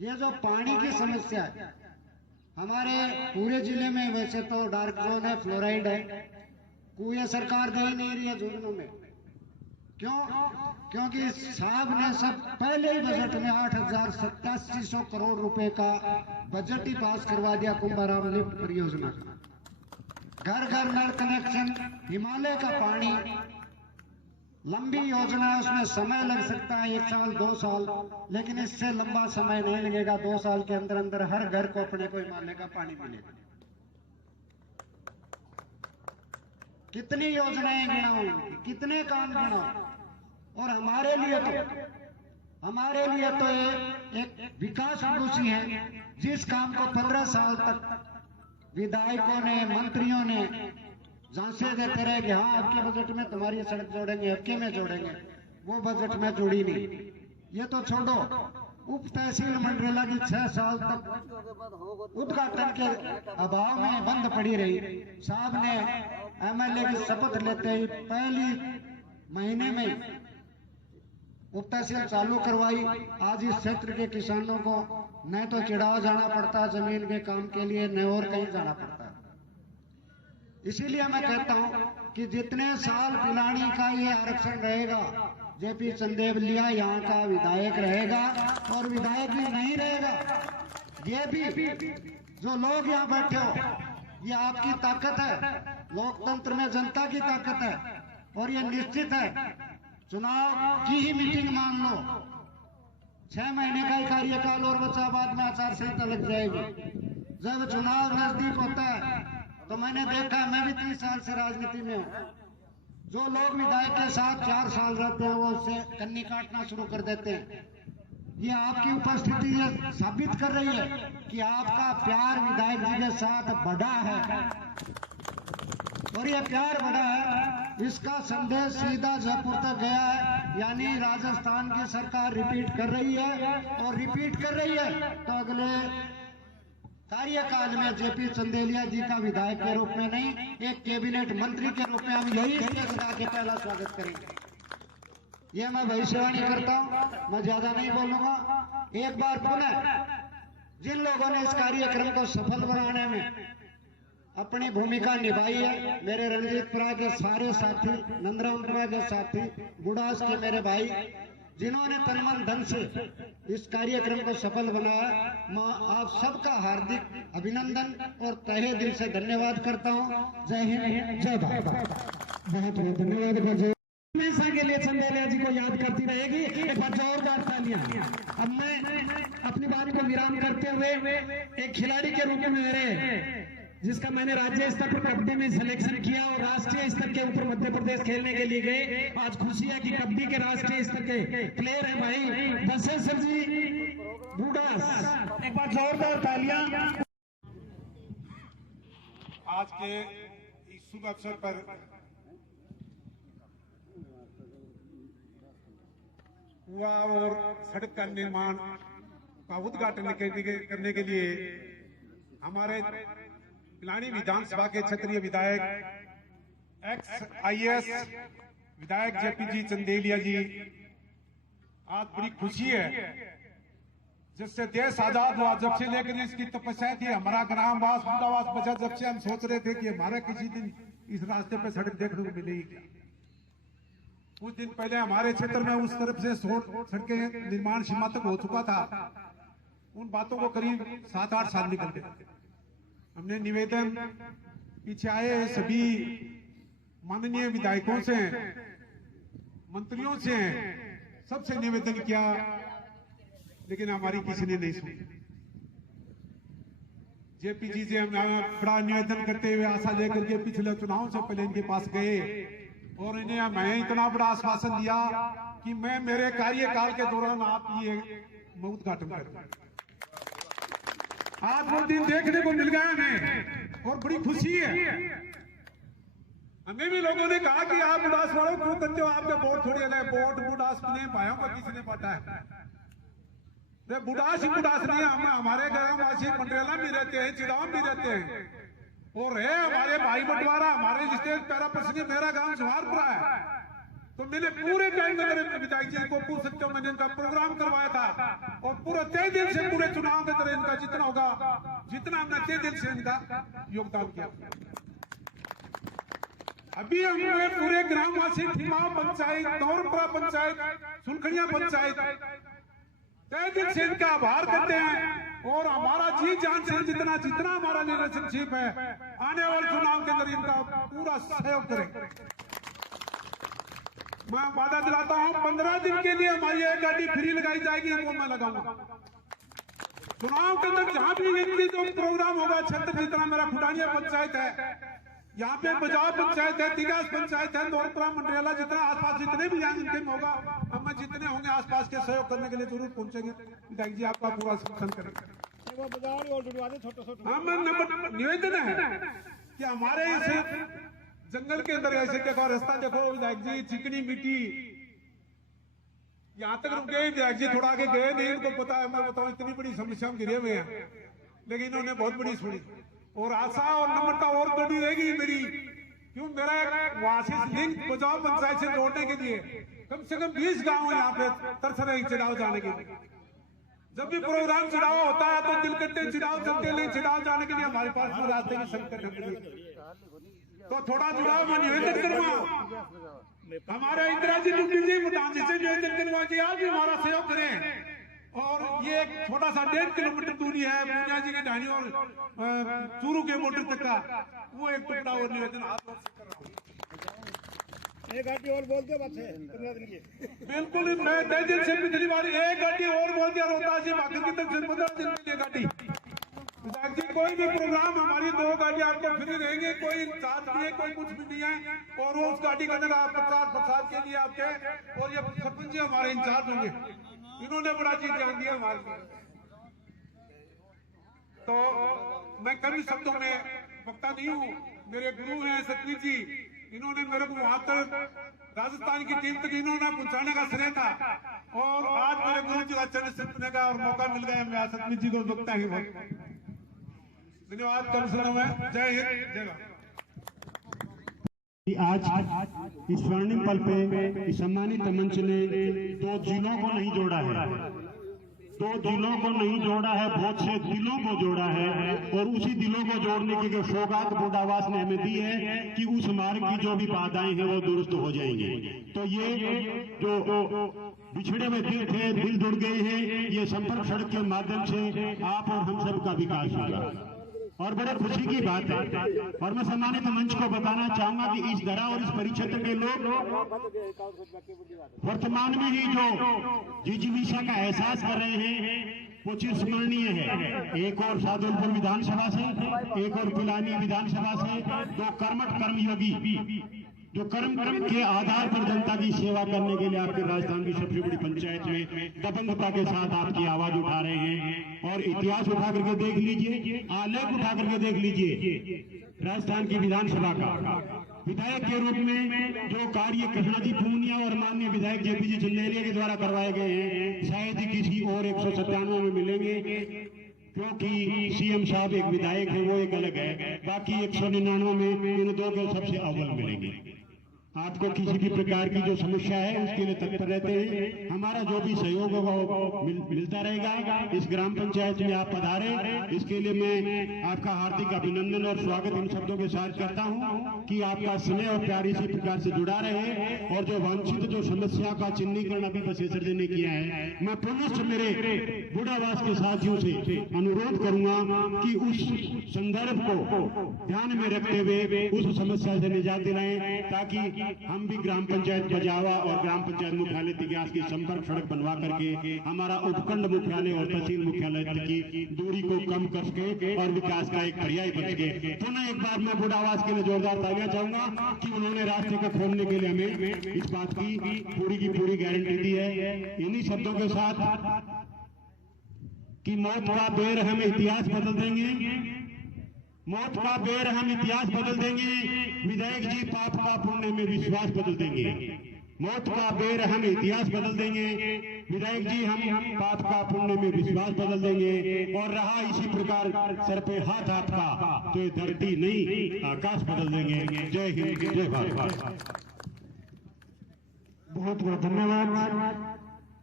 ये जो पानी की समस्या है हमारे पूरे जिले में, वैसे तो डार्क जोन है, फ्लोराइड है, कुएं सरकार दे ही नहीं रही है झुंझुनू में। क्यों? क्योंकि साहब ने सब पहले ही बजट में 8,8700 करोड़ रुपए का बजट ही पास करवा दिया कुंभाराम लिफ्ट परियोजना का। घर घर नल कनेक्शन, हिमालय का पानी, लंबी योजना है, उसमें समय लग सकता है 1 साल 2 साल, लेकिन इससे लंबा समय नहीं लगेगा। 2 साल के अंदर अंदर हर घर को अपने को हिमालय का पानी मिलेगा। कितनी योजनाएं गिनाऊं, कितने काम गिनाऊं। और हमारे लिए तो एक विकास रुचि है, जिस काम को 15 साल तक विधायकों ने, मंत्रियों ने झांसे देते रहे कि हाँ आपके बजट में तुम्हारी सड़क जोड़ेंगे, आपके में जोड़ेंगे, वो बजट में जुड़ी नहीं। ये तो छोड़ो, उप तहसील मंडरेला की 6 साल तक उद्घाटन के अभाव में बंद पड़ी रही। साहब ने एमएलए की शपथ लेते ही पहली महीने में उप तहसील चालू करवाई। आज इस क्षेत्र के किसानों को न तो चिड़ाव जाना पड़ता जमीन के काम के लिए, न और कहीं जाना पड़ता। इसीलिए मैं कहता हूं कि जितने साल पिलानी का ये आरक्षण रहेगा, जेपी चंदेलिया यहाँ का विधायक रहेगा। और विधायक भी नहीं रहेगा, ये भी जो लोग यहाँ बैठे हो, ये आपकी ताकत है, लोकतंत्र में जनता की ताकत है। और ये निश्चित है, चुनाव की ही मीटिंग मान लो, 6 महीने का ही कार्यकाल और बचा, बाद में आचार संहिता लग जाएगी। जब चुनाव नजदीक होता है तो मैंने देखा, मैं भी 30 साल से राजनीति में हूँ, जो लोग विधायक के साथ 4 साल रहते हैं वो उससे कन्नी काटना शुरू कर देते हैं। ये आपकी उपस्थिति ये साबित कर रही है कि आपका प्यार विधायक जी के साथ बड़ा है। और ये प्यार बड़ा है, इसका संदेश सीधा जयपुर तक गया है। यानी राजस्थान की सरकार रिपीट कर रही है, और रिपीट कर रही है तो अगले कार्यकाल में जेपी चंदेलिया जी का विधायक के रूप में नहीं, एक कैबिनेट मंत्री के रूप में हम यही स्टेज के पहला स्वागत करेंगे। यह मैं भविष्यवाणी करता हूं, मैं ज्यादा नहीं बोलूंगा। एक बार पुनः जिन लोगों ने इस कार्यक्रम को सफल बनाने में अपनी भूमिका निभाई है, मेरे रणजीतपुरा के सारे साथी, नंदरामपुरा के साथी, बुढ़ास के मेरे भाई, जिन्होंने तन मन धन से इस कार्यक्रम को सफल बनाया, मैं आप सबका हार्दिक अभिनंदन और तहे दिल से धन्यवाद करता हूं। जय हिंद, जय भारत। बहुत बहुत धन्यवाद। हमेशा के लिए चंदेलिया जी को याद करती रहेगी। एक बार जोरदार तालियां। अब मैं अपनी बात को विराम करते हुए एक खिलाड़ी के रूप में मेरे, जिसका मैंने राज्य स्तर पर कबड्डी में सिलेक्शन किया और राष्ट्रीय स्तर के ऊपर मध्य प्रदेश खेलने के लिए गए। आज खुशी है कि कबड्डी के राष्ट्रीय स्तर के प्लेयर हैं भाई बसेसर जी बूढ़ास। एक बार जोरदार तालियां। आज के इस शुभ अवसर पर कुआ और सड़क का निर्माण का उद्घाटन करने के लिए हमारे पिलानी विधानसभा के क्षेत्रीय विधायक एक्स IAS विधायक जेपी जी चंदेलिया जी, आज बड़ी खुशी है जिससे देश आजाद हुआ, जब से लेकर इसकी तपस्या थी, हमारा ग्रामवास बूढ़ावास बचा, जब से हम सोच रहे थे कि हमारा किसी दिन इस रास्ते पे सड़क देखने को मिलेगी क्या। कुछ दिन पहले हमारे क्षेत्र में उस तरफ से सड़कें निर्माण सीमा तक हो चुका था। उन बातों को करीब 7-8 साल निकल गए। हमने निवेदन पीछे आए सभी माननीय विधायकों से, मंत्रियों से, सबसे निवेदन किया, लेकिन हमारी किसी ने नहीं सुनी। जेपी जी से हम बड़ा निवेदन करते हुए आशा लेकर के पिछले चुनाव से पहले इनके पास गए और इन्हें मैं इतना बड़ा आश्वासन दिया कि मैं मेरे कार्यकाल के दौरान आप ये उद्घाटन करूंगा। आज वो दिन देखने को मिल गया हमें और बड़ी खुशी है। हमें भी लोगों ने कहा कि आप बुढ़ास वालों क्यों करते हो, आपके वोट थोड़ी अलग, वोट बुढ़ास ने पाया होगा, किसी ने पता है बुढ़ास ही बुढ़ास नहीं, हम हमारे ग्रामवासी मंडरेला भी रहते हैं, चिड़ाव भी रहते हैं और है हमारे भाई बंटवारा, हमारे रिश्ते पैरा पसंद, मेरा गांव जवाहरपुरा है। तो मैंने पूरे टाइम में मेरे विधायक जी को पूछ सकते हो, मैंने इनका प्रोग्राम करवाया था और पूरे 3 दिन से पूरे चुनाव के तरह इनका जितना होगा, जितना हमने 3 दिन से इनका योगदान किया। अभी हमने पूरे ग्रामवासी ठिमाव पंचायत, नौरपुरा पंचायत, सुलखड़िया पंचायत 3 दिन से इनका आभार करते हैं और हमारा जी जान से जितना हमारा रिलेशनशिप है, आने वाले चुनाव के अंदर इनका पूरा सहयोग करें। मैं वादा दिलाता हूं 15 दिन के लिए हमारी एक गाड़ी फ्री लगाई जाएगी, वो मैं लगाऊंगा। चुनाव के अंदर जहां भी इनकी जो प्रोग्राम होगा, क्षेत्र जितना मेरा खुटानिया पंचायत है, यहाँ पे बजाव पंचायत है, तिगास पंचायत है, नौरपुरा मंडरेला, जितना आसपास जितने भी यहाँ इनके होगा, हम जितने होंगे आसपास के सहयोग करने के लिए जरूर पहुंचेंगे। विधायक जी आपका पूरा समर्थन करेंगे। हम निवेदन है कि हमारे इस जंगल के अंदर ऐसे देखो, रास्ता देखो विधायक जी, चिकनी मिट्टी यहाँ तक रुक गए। विधायक जी थोड़ा आगे गए नहीं, इनको पता है, मैं बताऊं इतनी बड़ी समस्या में घिरे हुए हैं, लेकिन इन्होंने बहुत बड़ी सुनी और आशा और नम्रता और बड़ी रहेगी मेरी, क्यों मेरा वासिस लिंक बजाव पंचायत से जोड़ने के लिए कम से कम 20 गांव यहाँ पे तरस रहे चिड़ाव जाने के लिए। जब भी प्रोग्राम चिड़ाव होता है तो दिलकट्टे चिड़ाव चलते नहीं, चिड़ाव जाने के लिए हमारे पास में रास्ते की संकट है, तो थोड़ा जुड़ाव मैं निवेदन करवा, हमारे इंदिरा जी टुंडी जी मुटान जी से निवेदन करवा कि आप भी हमारा सहयोग करें। और ये एक छोटा सा 1.5 किलोमीटर दूरी है पूनिया जी के ढाणी और चूरू के मोटर तक का, वो एक टुकड़ा और निवेदन हाथ से कर रहा हूँ। एक गाड़ी और बोल दो बस है 15 दिन की। बिल्कुल, मैं 10 दिन से पिछली बार एक गाड़ी और बोल दिया, रोहतास से बाकी की तक 15 दिन के लिए गाड़ी। विधायक जी कोई भी प्रोग्राम हमारी 2 गाड़ी आपको फ्री रहेंगे, कोई चार्ज नहीं है, कोई कुछ भी नहीं है और उस गाड़ी का अंदर आप प्रचार के लिए आपके और ये सरपंच जी हमारे इंचार्ज होंगे, इन्होंने बड़ा चीज ध्यान दिया हमारे लिए। तो मैं कभी शब्दों में वक्ता नहीं हूँ, मेरे गुरु हैं सतवीर जी, इन्होंने मेरे को वहां तक राजस्थान की टीम तक इन्होंने पहुंचाने का श्रेय था और आज मेरे गुरु जी का चरण स्पर्श का और मौका मिल गया, मैं सतवीर जी को वक्ता ही बहुत धन्यवाद कर रहा हूं। जय हिंद, जय भारत। आज इस स्वर्णिम पल पे इस सम्मानित मंच ने 2 जिलों को नहीं जोड़ा है, 2 जिलों को नहीं जोड़ा है, बहुत से दिलों को जोड़ा है और उसी दिलों को जोड़ने की सौगात बूढ़ावास ने हमें दी है कि उस मार्ग की जो भी बाधाएं हैं वो दुरुस्त हो जाएंगे। तो ये जो बिछड़े हुए दिल थे, दिल जुड़ गए हैं, ये संपर्क सड़क के माध्यम से आप और हम सब का विकास होगा और बड़े खुशी की बात है। और मैं सम्मानित मंच को बताना चाहूंगा कि इस धरा और इस परिक्षेत्र के लोग वर्तमान में ही जो जिजीविषा का एहसास कर रहे हैं वो चिरस्मरणीय है। एक और सादुलपुर विधानसभा से, एक और पिलानी विधानसभा से 2 कर्मठ कर्मयोगी जो कर्म के आधार पर जनता की सेवा करने के लिए आपके राजस्थान की सबसे बड़ी पंचायत में दबंगता के साथ आपकी आवाज उठा रहे हैं। और इतिहास उठा करके देख लीजिए, आलेख उठा करके देख लीजिए, राजस्थान की विधानसभा का विधायक के रूप में जो कार्य कृष्णा जी पूनिया और माननीय विधायक जेपी जी चंदेलिया के द्वारा करवाए गए हैं, शायद ही किसी और 197 में मिलेंगे, क्योंकि सीएम साहब एक विधायक है वो एक अलग है, बाकी 199 में इन 2 के सबसे अव्वल मिलेंगे। आपको किसी भी प्रकार की जो समस्या है उसके लिए तत्पर रहते हैं। हमारा जो भी सहयोग होगा वो मिलता रहेगा। इस ग्राम पंचायत में आप पधारे, इसके लिए मैं आपका हार्दिक अभिनंदन और स्वागत इन शब्दों के साथ करता हूं कि आपका स्नेह और प्यार इसी प्रकार से जुड़ा रहे। और जो वांछित जो समस्या का चिन्हीकरण अभी बसेसर जी ने किया है, मैं पुनः मेरे बूढ़ावास के साथियों से अनुरोध करूंगा कि उस संदर्भ को ध्यान में रखते हुए उस समस्या से निजात दिलाएं, ताकि हम भी ग्राम पंचायत बजावा और ग्राम पंचायत मुख्यालय तिग्यास की संपर्क सड़क बनवा करके हमारा उपखंड मुख्यालय और तहसील मुख्यालय तक की दूरी को कम कर सके और विकास का एक पर्याय बन सके। पुनः एक बार मैं बूढ़ावास के लिए जोरदार तालियां चाहूंगा कि उन्होंने रास्ते को खोलने के लिए हमें इस बात की पूरी गारंटी दी है। इन्हीं शब्दों के साथ कि मौत का बेरहम इतिहास बदल देंगे, मौत का बेरहम इतिहास बदल देंगे, विधायक जी पाप का पुण्य में विश्वास बदल देंगे। मौत का बेरहम इतिहास बदल देंगे, विधायक जी हम पाप का पुण्य में विश्वास बदल देंगे। और रहा इसी प्रकार सर पे हाथ आपका तो ये धरती नहीं आकाश बदल देंगे। जय हिंद, जय भारत। बहुत बहुत धन्यवाद।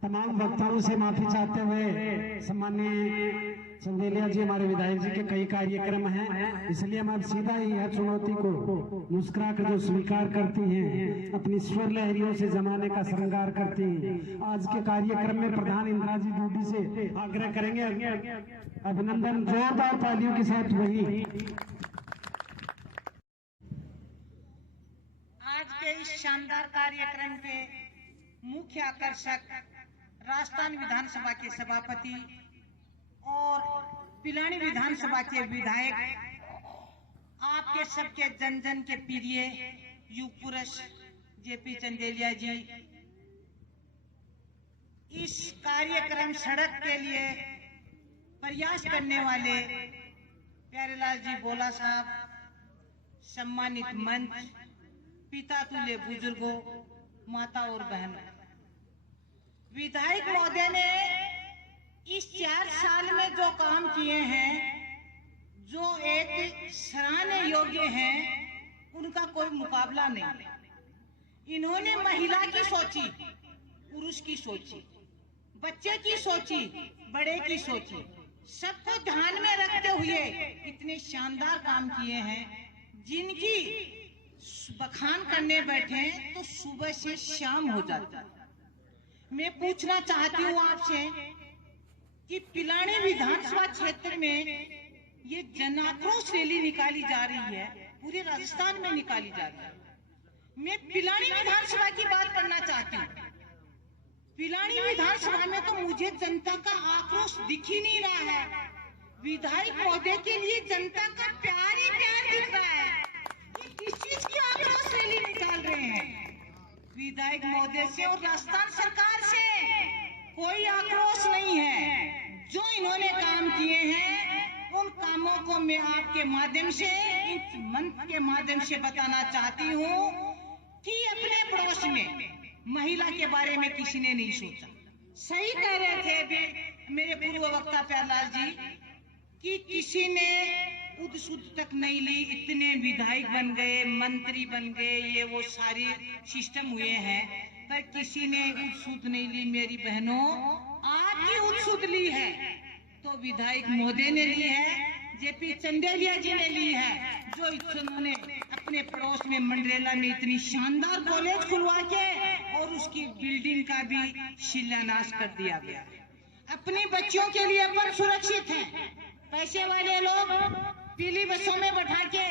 तमाम वक्ताओं से माफी चाहते हुए सम्माननीय चंदेलिया जी हमारे विधायक जी के कई कार्यक्रम हैं, इसलिए हम अब सीधा ही यह चुनौती को मुस्कुरा कर जो स्वीकार करती हैं, अपनी स्वर लहरियों से जमाने का श्रृंगार करती हैं। आज के कार्यक्रम में प्रधान इंदिरा जी डूडी से आग्रह करेंगे अभिनंदन जोरदार तालियों के साथ। वही आज के इस शानदार कार्यक्रम के मुख्य आकर्षक राजस्थान विधानसभा के सभापति और पिलानी विधानसभा के विधायक, आपके सबके जन जन के प्रिय युग पुरुष जेपी चंदेलिया जी, इस कार्यक्रम सड़क के लिए प्रयास करने वाले प्यारेलाल जी बोला साहब, सम्मानित मंच, पिता तुल्य बुजुर्गों, माता और बहनों, विधायक महोदय ने इस 4 साल में जो काम किए हैं, जो एक सराहनीय योग्य हैं, उनका कोई मुकाबला नहीं। इन्होंने महिला की सोची, पुरुष की सोची, बच्चे की सोची, बड़े की सोची, सबको ध्यान में रखते हुए इतने शानदार काम किए हैं, जिनकी बखान करने बैठे तो सुबह से शाम हो जाता। मैं पूछना चाहती हूँ आपसे कि पिलानी विधानसभा क्षेत्र में ये जन आक्रोश रैली निकाली जा रही है, पूरे राजस्थान में निकाली जा रही है। मैं पिलानी विधानसभा की बात करना चाहती हूँ। पिलानी विधानसभा में तो मुझे जनता का आक्रोश दिख ही नहीं रहा है। विधायक महोदय के लिए जनता का प्यार ही प्यार दिख रहा है। ये किस चीज की आक्रोश रैली निकाल रहे हैं? विधायक महोदय से और राजस्थान सरकार से कोई आक्रोश नहीं है। जो इन्होंने काम किए हैं, उन कामों को मैं आपके माध्यम से, इस मंच के माध्यम से बताना चाहती हूँ कि अपने पड़ोस में महिला के बारे में किसी ने नहीं सोचा। सही कह रहे थे मेरे पूर्व वक्ता प्यारेलाल जी कि किसी ने उद सुद तक नहीं ली, इतने विधायक बन गए, मंत्री बन गए, ये वो सारी सिस्टम हुए हैं, पर किसी ने उद सुद नहीं ली। मेरी बहनों, आपकी उद सुद ली है तो विधायक महोदय ने ली है, जेपी चंदेलिया जी ने ली है, जो इन्होंने अपने पड़ोस में मंडरेला में इतनी शानदार कॉलेज खुलवा के और उसकी बिल्डिंग का भी शिलान्यास कर दिया गया। अपनी बच्चियों के लिए अपन सुरक्षित हैं। पैसे वाले लोग पीली बसों में बैठा के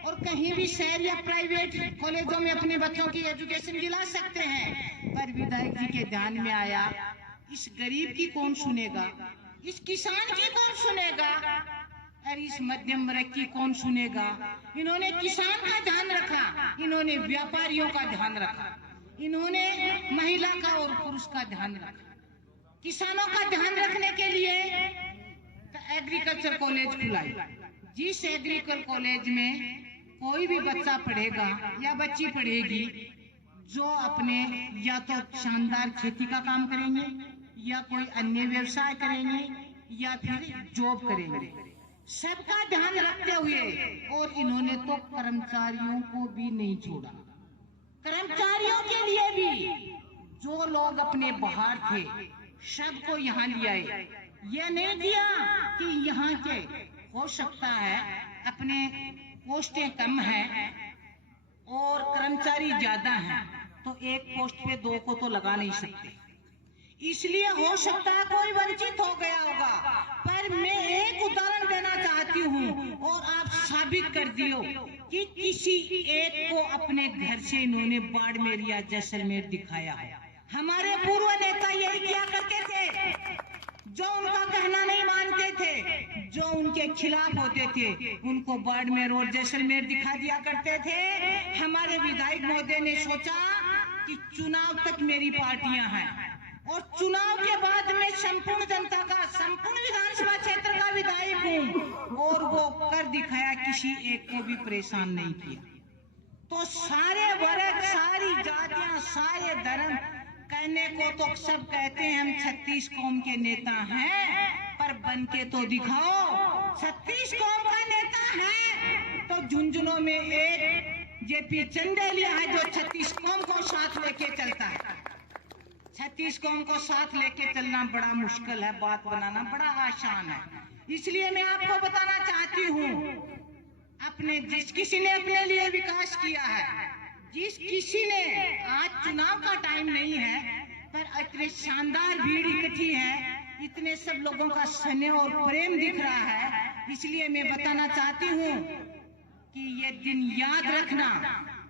और कहीं भी शहर या प्राइवेट कॉलेजों में अपने बच्चों की एजुकेशन दिला सकते हैं, पर विधायक जी के ध्यान में आया, इस गरीब की कौन सुनेगा, इस किसान की कौन सुनेगा, और इस मध्यम वर्ग की कौन सुनेगा। इन्होंने किसान का ध्यान रखा, इन्होंने व्यापारियों का ध्यान रखा, इन्होंने महिला का और पुरुष का ध्यान रखा। किसानों का ध्यान रखने के लिए एग्रीकल्चर कॉलेज खुलाई। जिस एग्रीकल्चर कॉलेज में कोई भी बच्चा पढ़ेगा या बच्ची पढ़ेगी, जो अपने या तो शानदार खेती का काम करेंगे या कोई अन्य व्यवसाय करेंगे या फिर जॉब करेंगे, सबका ध्यान रखते हुए। और इन्होंने तो कर्मचारियों को भी नहीं छोड़ा। कर्मचारियों के लिए भी जो लोग अपने बाहर थे सबको यहाँ ले आए। ये नहीं किया कि यहाँ के हो सकता है अपने पोस्टें कम है और कर्मचारी ज्यादा हैं, तो एक पोस्ट पे दो को तो लगा नहीं सकते, इसलिए हो सकता है कोई वंचित हो गया होगा। पर मैं एक उदाहरण देना चाहती हूँ और आप साबित कर दियो कि किसी एक को अपने घर से इन्होंने बाड़मेर या जैसलमेर दिखाया है। हमारे पूर्व नेता यही किया करते थे, जो उनका कहना नहीं मानते थे, जो उनके खिलाफ होते थे, उनको बाड़मेर और जैसलमेर दिखा दिया करते थे। हमारे विधायक महोदय ने सोचा कि चुनाव तक मेरी पार्टियां हैं और चुनाव के बाद मैं संपूर्ण जनता का, संपूर्ण विधानसभा क्षेत्र का विधायक हूँ, और वो कर दिखाया, किसी एक को भी परेशान नहीं किया। तो सारे वर्ग, सारी जातियां, सारे धर्म, कहने को तो सब कहते हैं हम 36 कौम के नेता हैं, पर बन के तो दिखाओ। 36 कौम का नेता है तो झुंझुनों में एक जेपी चंदेलिया है जो 36 कौम को साथ लेके चलता है। 36 कौम को साथ लेके चलना बड़ा मुश्किल है, बात बनाना बड़ा आसान है। इसलिए मैं आपको बताना चाहती हूँ, अपने जिस किसी ने अपने लिए विकास किया है, जिस किसी ने, आज चुनाव का टाइम नहीं है पर इतने शानदार भीड़ इकट्ठी है, इतने सब लोगों का स्नेह और प्रेम दिख रहा है, इसलिए मैं बताना चाहती हूँ कि ये दिन याद रखना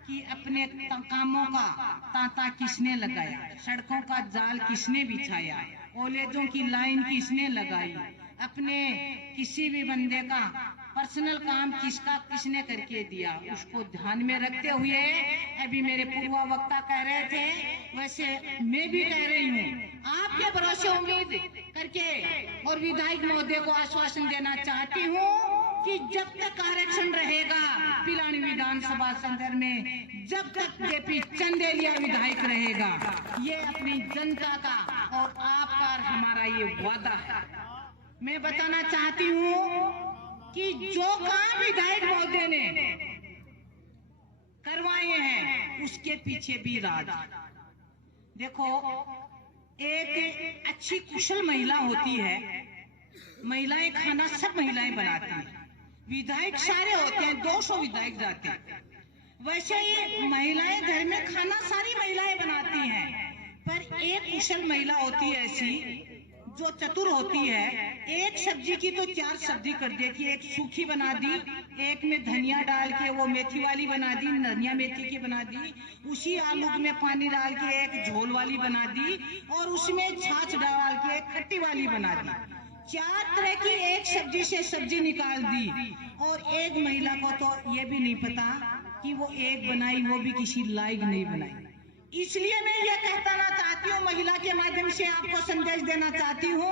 कि अपने कामों का तांता किसने लगाया, सड़कों का जाल किसने बिछाया, कॉलेजों की लाइन किसने लगाई, अपने किसी भी बंदे का पर्सनल काम किसने करके दिया, उसको ध्यान में रखते हुए अभी मेरे पूर्व वक्ता कह रहे थे, वैसे मैं भी कह रही हूँ, आपके भरोसे उम्मीद करके और विधायक महोदय को आश्वासन देना चाहती हूँ कि जब तक आरक्षण रहेगा पिलानी विधानसभा संदर्भ में, जब तक जेपी चंदेलिया विधायक रहेगा, ये अपनी जनता का और आपका और हमारा ये वादा है। मैं बताना चाहती हूँ कि जो काम विधायक महोदय ने करवाए हैं उसके पीछे भी राज। देखो, एक अच्छी कुशल महिला होती है, महिलाएं खाना सब महिलाएं बनाती हैं, विधायक सारे होते हैं, 200 विधायक जाते हैं, वैसे ही महिलाएं घर में खाना सारी महिलाएं बनाती हैं, पर एक कुशल महिला होती है ऐसी जो चतुर होती है, एक सब्जी की तो 4 सब्जी कर देती है, एक सूखी बना दी, एक में धनिया डाल के वो मेथी वाली बना दी, धनिया मेथी की बना दी, उसी आलू में पानी डाल के एक झोल वाली बना दी और उसमें छाछ डाल के एक खट्टी वाली बना दी। 4 तरह की एक सब्जी से सब्जी निकाल दी और एक महिला को तो ये भी नहीं पता कि वो एक बनाई, वो भी किसी लायक नहीं बनाई। इसलिए मैं ये कहना चाहती हूँ, महिला के माध्यम से आपको संदेश देना चाहती हूँ,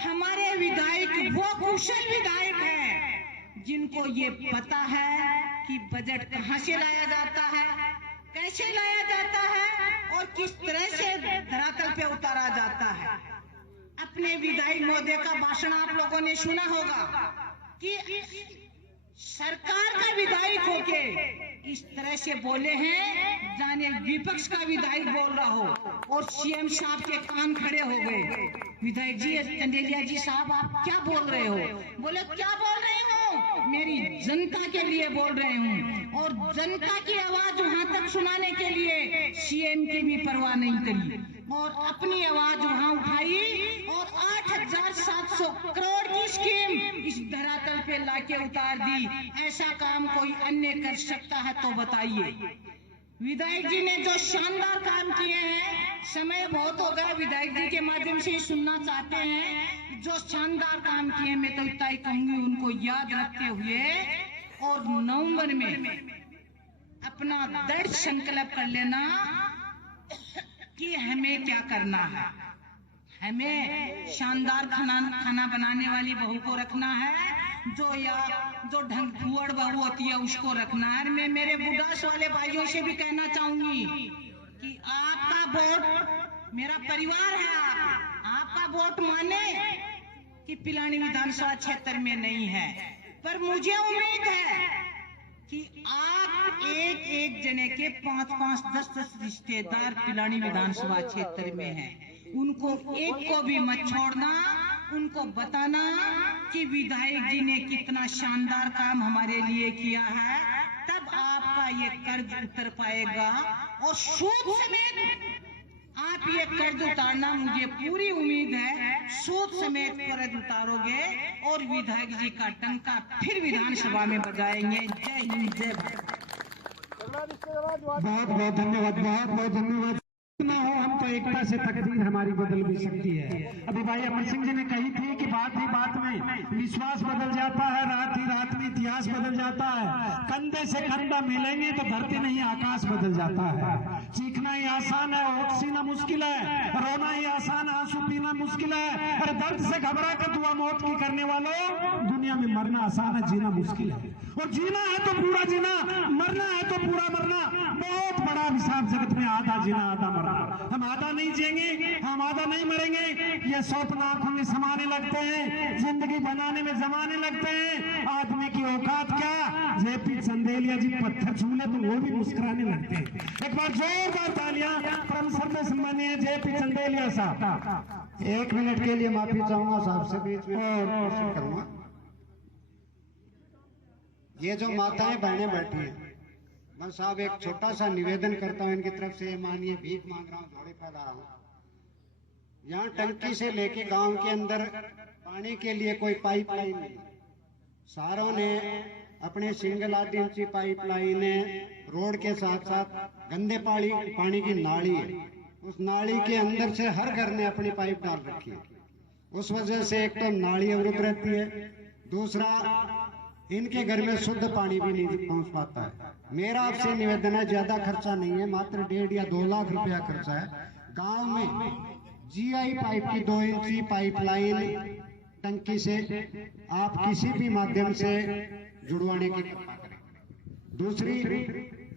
हमारे विधायक वो कुशल विधायक हैं जिनको ये पता है कि बजट कहाँ से लाया जाता है, कैसे लाया जाता है और किस तरह से धरातल पे उतारा जाता है। अपने विधायक महोदय का भाषण आप लोगों ने सुना होगा कि सरकार का विधायक होके इस तरह से बोले हैं जाने विपक्ष का विधायक बोल रहा हो और सीएम साहब के कान खड़े हो गए। विधायक जी, चंदेलिया जी साहब, आप क्या बोल रहे हो? बोले, क्या बोल रही हूँ, मेरी जनता के लिए बोल रहे हूँ, और जनता की आवाज वहां तक सुनाने के लिए सीएम की भी परवाह नहीं करी और अपनी आवाज वहां उठाई और 8,700 करोड़ की स्कीम इस धरातल पे लाके उतार दी। ऐसा काम कोई अन्य कर सकता है तो बताइए। विधायक जी ने जो शानदार काम किए हैं, समय बहुत हो गया, विधायक जी के माध्यम से सुनना चाहते हैं, जो शानदार काम किए मैं तो इतना ही कहूंगी, उनको याद रखते हुए और नवंबर में अपना दृढ़ संकल्प कर लेना कि हमें क्या करना है। हमें शानदार खाना बनाने वाली बहू को रखना है, जो ढंग फुअड़ बहू होती है उसको रखना है। मैं मेरे बुढ़ास वाले भाइयों से भी कहना चाहूंगी कि आपका वोट मेरा परिवार है, आपका वोट माने कि पिलानी विधानसभा क्षेत्र में नहीं है, पर मुझे उम्मीद है कि आप एक एक जने के 5-5, 10-10 रिश्तेदार पिलानी विधानसभा क्षेत्र में हैं, उनको एक को भी मत छोड़ना, उनको बताना कि विधायक जी ने कितना शानदार काम हमारे लिए किया है, तब आपका ये कर्ज उतर पाएगा। और सूद समेत आप ये कर्ज उतारना, मुझे पूरी उम्मीद है सूद समेत कर्ज उतारोगे और विधायक जी का टंका फिर विधानसभा में बजाएंगे। जय हिंद, जय भारत। बहुत बहुत धन्यवाद, बहुत बहुत धन्यवाद। ना हो हम तो एकता से तकदीर हमारी बदल भी सकती है। अभी भाई अमर सिंह जी ने कही थी कि बात ही बात में विश्वास बदल जाता है, रात ही रात में इतिहास बदल जाता है। कंधे से कंधा मिलेंगे तो धरती नहीं आकाश बदल जाता है। चीखना ही आसान है, होठ सीना मुश्किल है, रोना ही आसान है, आंसू पीना मुश्किल है। अरे दर्द से घबरा कर दुआ मौत की करने वालों, दुनिया में मरना आसान है, जीना मुश्किल है। और जीना है तो पूरा जीना, मरना है तो पूरा मरना। बहुत बड़ा हिसाब जगत में, आधा जीना आधा मरना। हम आधा नहीं जिएंगे, हम आधा नहीं मरेंगे। ये स्वप्न आंखों में समाने लगते हैं, जिंदगी बनाने में जमाने लगते हैं। आदमी की औकात क्या, जेपी चंदेलिया जी पत्थर छू ले तो वो भी मुस्कुराने लगते हैं। एक बार जोरदार तालियां परम श्रद्धेय सम्मानीय जेपी चंदेलिया साहब। 1 मिनट के लिए माफी चाहूंगा साहब से, बीच में और करूंगा। ये जो माताएं बहनें बैठी हैं, मैं साहब एक छोटा सा निवेदन करता हूं इनकी तरफ से। मानिए भीख मांग रहा हूं, झोले फैला रहा हूं। यहाँ टंकी से लेके गांव के अंदर पानी के लिए कोई पाइपलाइन नहीं, सारों ने अपने सिंगल 8 इंची पाइपलाइन रोड के साथ साथ गंदे पानी की नाली है, उस नाली के अंदर से हर घर ने अपनी पाइप डाल रखी है। उस वजह से एक तो नाली अवरुद्ध रहती है, दूसरा इनके घर में शुद्ध पानी भी नहीं पहुंच पाता है। मेरा आपसे निवेदन है, ज्यादा खर्चा नहीं है, मात्र 1.5 या 2 लाख रुपया खर्चा है। गांव में जीआई पाइप की 2 इंची पाइपलाइन टंकी से आप किसी भी माध्यम से जुड़वाने की कृपा करें। दूसरी,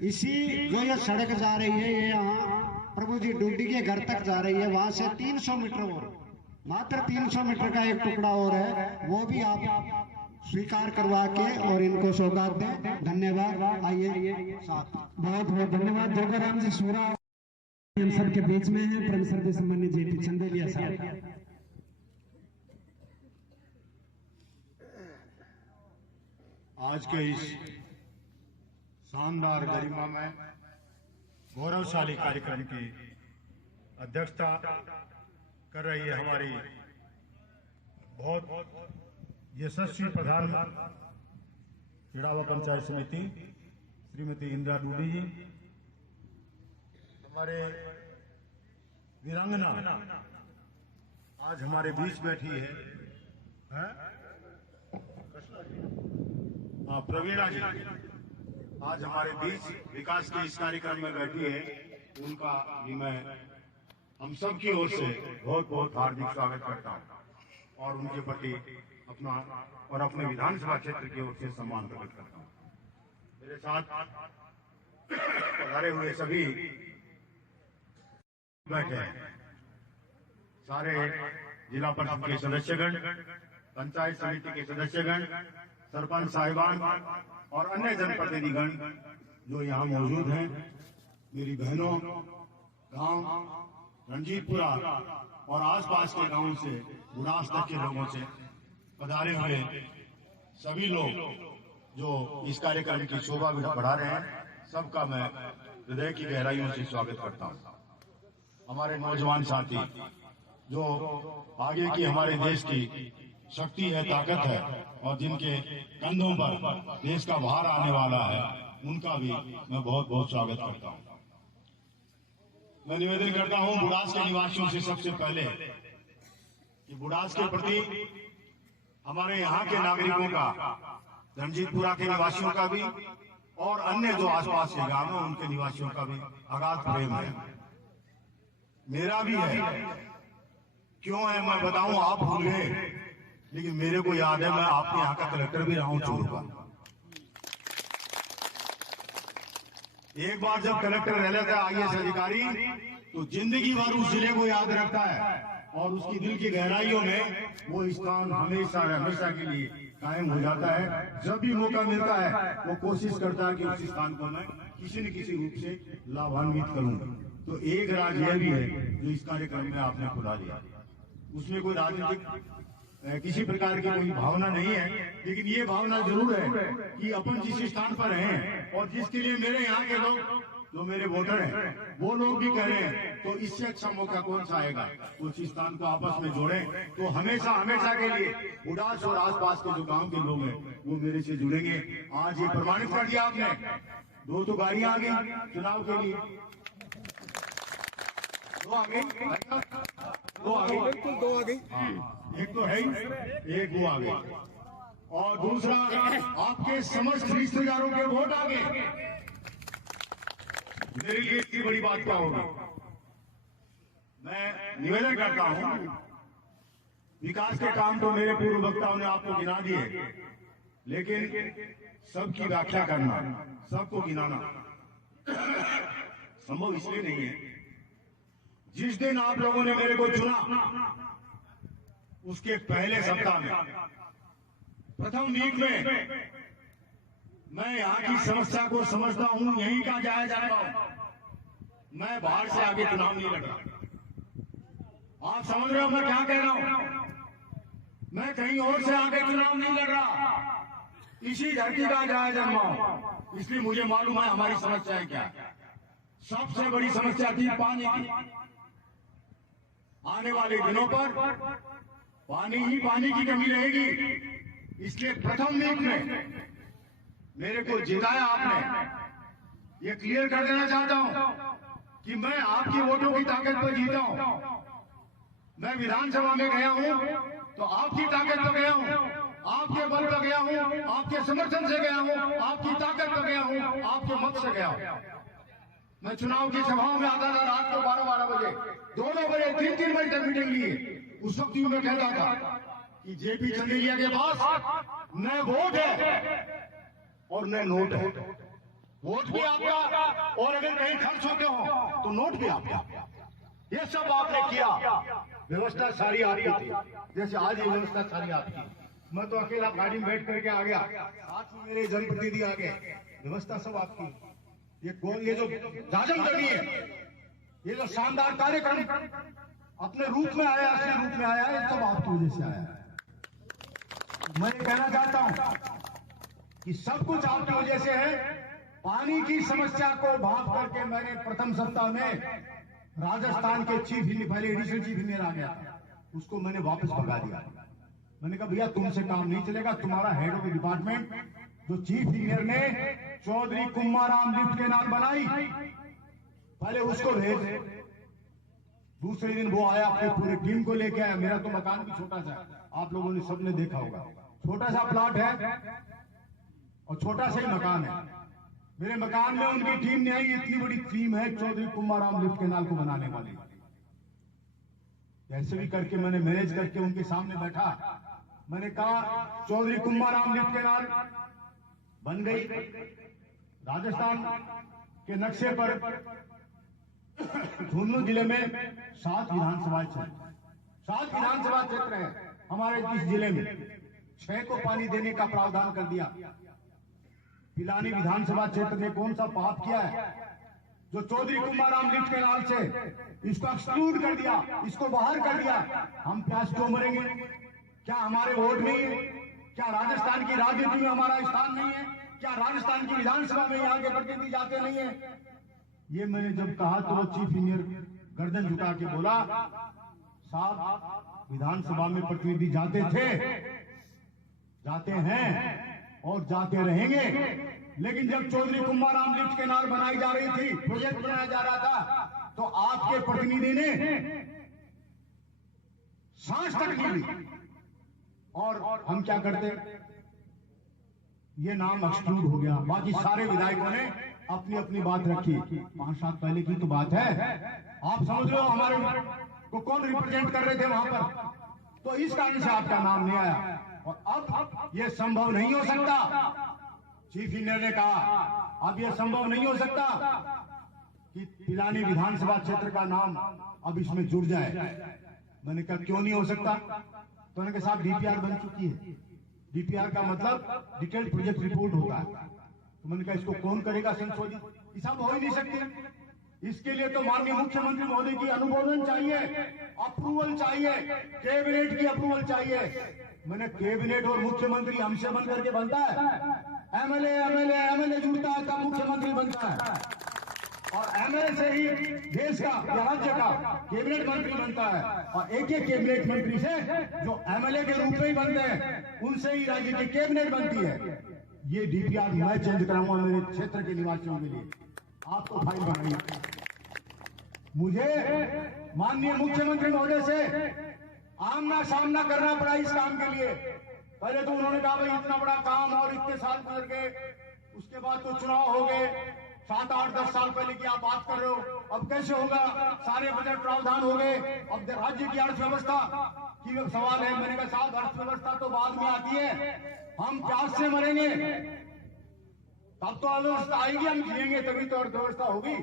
इसी जो ये सड़क जा रही है, ये यहाँ प्रभु जी डुड्डी के घर तक जा रही है, वहां से 300 मीटर और, मात्र 300 मीटर का एक टुकड़ा और है, वो भी आप स्वीकार करवा के और इनको सौगात दें। धन्यवाद। आइए साथ। बहुत बहुत धन्यवाद। जोगाराम जी सूरा हम सब के बीच में हैं, परम श्रद्धेय सम्मानीय जेपी चंदेलिया साहब। आज के इस शानदार गरिमामय गौरवशाली कार्यक्रम की अध्यक्षता कर रही है हमारी बहुत यशस्वी प्रधान चिड़ावा पंचायत समिति श्रीमती इंदिरा डूडी जी। हमारे वीरांगना आज हमारे बीच बैठी है, प्रवीणा जी आज हमारे बीच विकास के इस कार्यक्रम में बैठी है। उनका भी मैं हम सब की ओर से बहुत बहुत हार्दिक स्वागत करता हूं और उनके प्रति अपना और अपने विधानसभा क्षेत्र की ओर से सम्मान प्रकट करता हूं। मेरे साथ पधारे हुए सभी बैठे हैं, सारे जिला परिषद के सदस्यगण, पंचायत समिति के सदस्यगण, सरपंच साहिबान और अन्य जनप्रतिनिधिगण जो यहाँ मौजूद हैं। मेरी बहनों, गांव रणजीतपुरा और आसपास के गांवों से, बुढ़ास तक के लोगों से पधारे हुए सभी लोग जो इस कार्यक्रम की शोभा बढ़ा रहे हैं, सबका मैं हृदय की गहराइयों से स्वागत करता हूं। हमारे नौजवान साथी जो आगे की हमारे देश की शक्ति है, ताकत है और जिनके कंधों पर देश का भार आने वाला है, उनका भी मैं बहुत बहुत स्वागत करता हूं। मैं निवेदन करता हूं बुढ़ास के निवासियों से सबसे पहले कि बुढ़ास के प्रति हमारे यहाँ के नागरिकों का, रणजीतपुरा के निवासियों का भी और अन्य जो आसपास के गांव हैं उनके निवासियों का भी अगाध प्रेम है, मेरा भी है। क्यों है मैं बताऊं, आप भूल गए, लेकिन मेरे को याद है मैं आपके यहाँ का कलेक्टर भी रहा हूं चूरू का। एक बार जब कलेक्टर रह लेता है IAS अधिकारी, तो जिंदगी भर उस जिले को याद रखता है और उसकी दिल की गहराइयों में वो स्थान हमेशा हमेशा के लिए कायम हो जाता है। जब भी मौका मिलता है वो कोशिश करता है कि उस स्थान को मैं किसी न किसी रूप से लाभान्वित करूं। तो एक राज यह भी है जो इस कार्यक्रम में आपने खुला दिया, उसमें कोई राजनीतिक किसी प्रकार की कोई भावना नहीं है, लेकिन ये भावना जरूर है कि अपन जिस स्थान पर हैं और जिसके लिए मेरे यहाँ के लोग जो मेरे वोटर हैं वो लोग भी कह रहे हैं, तो इससे अच्छा मौका कौन सा आएगा। उस स्थान को आपस में जोड़ें तो हमेशा हमेशा के लिए उदास और आसपास के जो गांव के लोग हैं वो मेरे से जुड़ेंगे। आज ये प्रमाणित कर दिया आपने। 2 तो गाड़ियां आ गई चुनाव के लिए, 2 आ गई, 2 आ गई, बिल्कुल 2 आ गई। एक तो है ही, एक वो आ गई, और दूसरा आपके समस्त रिश्तेदारों के वोट आ गए। मेरे लिए इतनी बड़ी बात क्या होगी। मैं निवेदन करता हूं, विकास के काम तो मेरे पूर्व वक्ताओं ने आपको गिना दिए, लेकिन सबकी व्याख्या करना, सबको गिनाना संभव इसलिए नहीं है। जिस दिन आप लोगों ने मेरे को चुना उसके पहले सप्ताह में, प्रथम वीक में मैं यहाँ की समस्या को समझता हूं, यहीं का जायजा रहा हूं। मैं बाहर से आगे चुनाव नहीं लड़ रहा। आप समझ रहे हो मैं क्या कह रहा हूं। मैं कहीं और से आगे चुनाव नहीं लड़ रहा, इसी धरती का जायजा रहा हूं। इसलिए मुझे मालूम है हमारी समस्याएं क्या है। सबसे बड़ी समस्या थी पानी की। आने वाले दिनों पर पानी की कमी रहेगी। इसलिए प्रथम वीक में मेरे को जिताया आपने। ये क्लियर कर देना चाहता हूं कि मैं आपकी वोटों की ताकत पर जीता हूं। मैं विधानसभा में गया हूं तो आपकी ताकत पर गया हूं, आपके बल पर गया हूं, आपके समर्थन से गया हूं, आपकी ताकत पर गया हूं, आपके मत से गया हूं। मैं चुनाव की सभाओं में आता था रात को 12-12 बजे, 2-2 बजे, 3-3 बजे तक मीटिंग लिए। उस वक्त मैं कहता था कि जेपी चंदेलिया के पास न वोट है और न नोट है। वोट भी आपका, और अगर कहीं खर्च होते हो तो नोट भी आपका। ये सब आपने किया। व्यवस्था सारी आपकी थी, जैसे आज ये व्यवस्था सारी आपकी। मैं तो अकेला गाड़ी में बैठ करके आ गया, साथ में मेरे जनप्रतिनिधि आ गए। व्यवस्था सब आपकी। ये जो जाजम करनी है, ये जो शानदार कार्यक्रम अपने रूप में आया, असली रूप में आया है, सब आपकी वजह से आया है। मैं ये कहना चाहता हूं कि सब कुछ आपकी वजह से है। पानी की समस्या को भाग करके मैंने प्रथम सप्ताह में राजस्थान के चीफ इंजीनियर, पहले एडिशनल चीफ इंजीनियर आ गया, उसको मैंने वापस भगा दिया। मैंने कहा भैया तुमसे काम नहीं चलेगा। तुम्हारा हेड ऑफ द डिपार्टमेंट जो चीफ इंजीनियर ने चौधरी कुम्माराम लिफ्ट के नाम बनाई, पहले उसको भेज। दूसरे दिन वो आया, अपने पूरे टीम को लेके आया। मेरा तो मकान भी छोटा सा है, आप लोगों ने सबने देखा होगा, छोटा सा प्लॉट है और छोटा सा ही मकान है। मेरे मकान में उनकी टीम ने आई। इतनी बड़ी टीम है चौधरी कुम्माराम लिफ्ट केनाल को बनाने वाली। ऐसे भी करके मैंने मैनेज करके उनके सामने बैठा। मैंने कहा चौधरी कुम्माराम लिफ्ट केनाल बन गई। राजस्थान के नक्शे पर झुंझुनू जिले में 7 विधानसभा क्षेत्र, 7 विधानसभा क्षेत्र है हमारे इस जिले में। 6 को पानी देने का प्रावधान कर दिया। पिलानी विधानसभा क्षेत्र ने कौन सा पाप किया है जो चौधरी कुम्माराम लिफ्ट केनाल से इसको एक्सक्लूड कर दिया, इसको बाहर कर दिया। हम प्यास क्यों मरेंगे? क्या हमारे वोट नहीं है? क्या राजस्थान की राजनीति में हमारा स्थान नहीं है? क्या राजस्थान की विधानसभा में यहाँ के प्रतिनिधि जाते नहीं है? ये मैंने जब कहा तो वो चीफ इंजीनियर गर्दन झुका के बोला, साहब विधानसभा में प्रतिनिधि जाते थे, जाते हैं और जाते रहेंगे। लेकिन जब चौधरी कुम्माराम लिफ्ट केनाल बनाई जा रही थी, प्रोजेक्ट बनाया जा रहा था, तो आपके प्रतिनिधि ने सांस तक नहीं ली। और हम क्या करते, ये नाम एक्सक्लूड हो गया। बाकी सारे विधायकों ने अपनी अपनी बात रखी। 5 साल पहले की तो बात है। आप समझ लो हमारे को कौन रिप्रेजेंट कर रहे थे वहां पर, तो इस कारण से आपका नाम नहीं आया। और अब यह संभव नहीं हो सकता, चीफ इंजीनियर ने कहा अब यह संभव नहीं हो सकता कि पिलानी विधानसभा क्षेत्र का नाम अब इसमें जुड़ जाए। मैंने कहा क्यों नहीं हो सकता? तो उन्होंने कहा साहब डीपीआर बन चुकी है, डीपीआर का मतलब डिटेल्ड प्रोजेक्ट रिपोर्ट होता है। तो मैंने कहा इसको कौन करेगा संशोधित, ये सब हो ही नहीं सकते। इसके लिए तो माननीय मुख्यमंत्री महोदय की अनुमोदन चाहिए, अप्रूवल चाहिए, कैबिनेट की अप्रूवल चाहिए। मैंने कैबिनेट और मुख्यमंत्री हमसे बन करके बनता है, एमएलए जुड़ता है तब मुख्यमंत्री बनता है, और एमएलए से ही देश का या राज्य का कैबिनेट मंत्री बनता है, और एक कैबिनेट मंत्री से जो एमएलए के रूप में ही बनते हैं उनसे ही राज्य की कैबिनेट बनती है। ये डीपीआर मैं चेंज कराऊंगा मेरे क्षेत्र के निवासियों के लिए। आप तो फाइल बनाइए। मुझे माननीय मुख्यमंत्री महोदय से आमना सामना करना पड़ा इस काम के लिए। पहले तो उन्होंने कहा भाई इतना बड़ा काम और इतने साल गुजर गए, उसके बाद तो चुनाव हो गए, 7, 8, 10 साल पहले की आप बात कर रहे हो, अब कैसे होगा, सारे बजट प्रावधान हो गए, अब राज्य की अर्थव्यवस्था की सवाल है। मैंने कहा साहब अर्थव्यवस्था तो बाद में आती है, हम प्यास से मरेंगे तब तो अर्थव्यवस्था आएगी, हम जिएंगे तभी तो अर्थव्यवस्था होगी,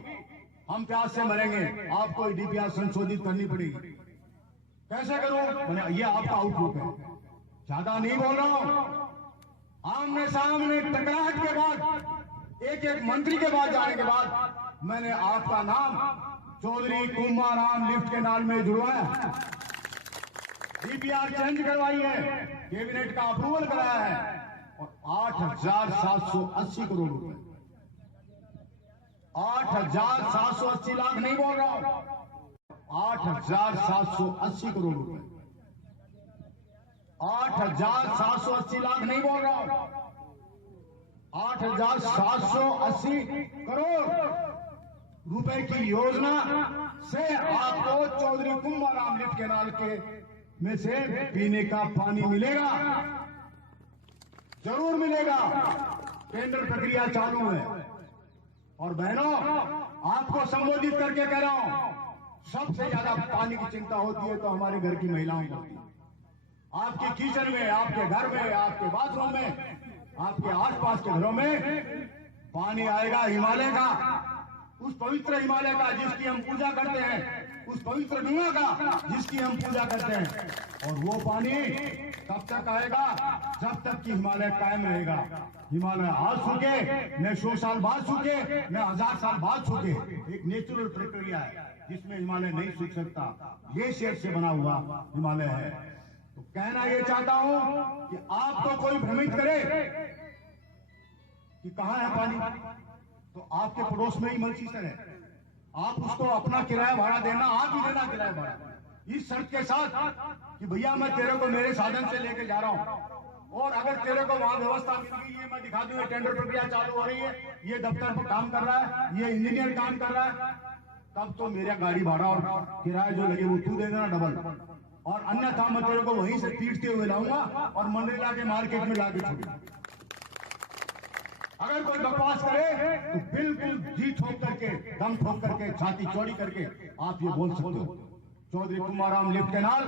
हम प्यास से मरेंगे, आपको डीपीआर संशोधित करनी पड़ेगी। कैसे करूं? ये आपका आउटलुक है, ज्यादा नहीं बोल रहा हूं। आमने सामने टकराहट के बाद एक मंत्री के बाद जाने के बाद मैंने आपका नाम चौधरी कुमाराम लिफ्ट के नाल में जुड़वाया, डीपीआर चेंज करवाई है, कैबिनेट का अप्रूवल कराया है, और 8,780 करोड़ रुपए, 8,780 लाख नहीं बोल रहा हूं, 8,780 करोड़ रुपए, 8,780 लाख नहीं बोल रहा हूं, 8,780 करोड़ रुपए की योजना से आपको चौधरी कुंभाराम लिफ्ट कैनाल के में से पीने का पानी मिलेगा, जरूर मिलेगा। टेंडर प्रक्रिया चालू है। और बहनों, आपको संबोधित करके कह रहा हूं, सबसे ज्यादा पानी की चिंता होती है तो हमारे घर की महिलाओं को होती है। आपके किचन में, आपके घर में, आपके बाथरूम में, आपके आसपास के घरों में पानी आएगा हिमालय का, उस पवित्र हिमालय का जिसकी हम पूजा करते हैं, उस पवित्र गंगा का जिसकी हम पूजा करते हैं। और वो पानी तब तक आएगा जब तक कि हिमालय कायम रहेगा। हिमालय आज सूखे, न 100 साल बाद सूखे, न 1000 साल बाद सूखे, एक नेचुरल प्रक्रिया है जिसमें हिमालय नहीं सूख सकता। ग्लेशियर से बना हुआ हिमालय है। तो कहना ये चाहता हूं कि आपको कोई भ्रमित करे कि कहां है पानी, तो आपके पड़ोस में ही मलसीसर है, आप उसको अपना किराया भाड़ा देना, आप ही देना किराया भाड़ा, इस शर्त के साथ कि भैया मैं तेरे को मेरे साधन से लेके जा रहा हूं, और अगर तेरे को वहां व्यवस्था मिल गई है, मैं दिखा दूं, टेंडर प्रक्रिया चालू हो रही है, ये दफ्तर पर काम कर रहा है, ये इंजीनियर काम कर रहा है, तब तो मेरा गाड़ी भाड़ा और किराया जो लगे वो तू दे देना डबल, और अन्यथा मैं तेरे को वहीं से पीटते हुए लाऊंगा और मंडला के मार्केट में लाके छोड़ूंगा। अगर कोई बकवास करे तो बिल्कुल जी ठोक करके, दम ठोक करके, छाती चौड़ी करके आप ये बोल सकते हो। चौधरी कुमाराम लिफ्ट कैनाल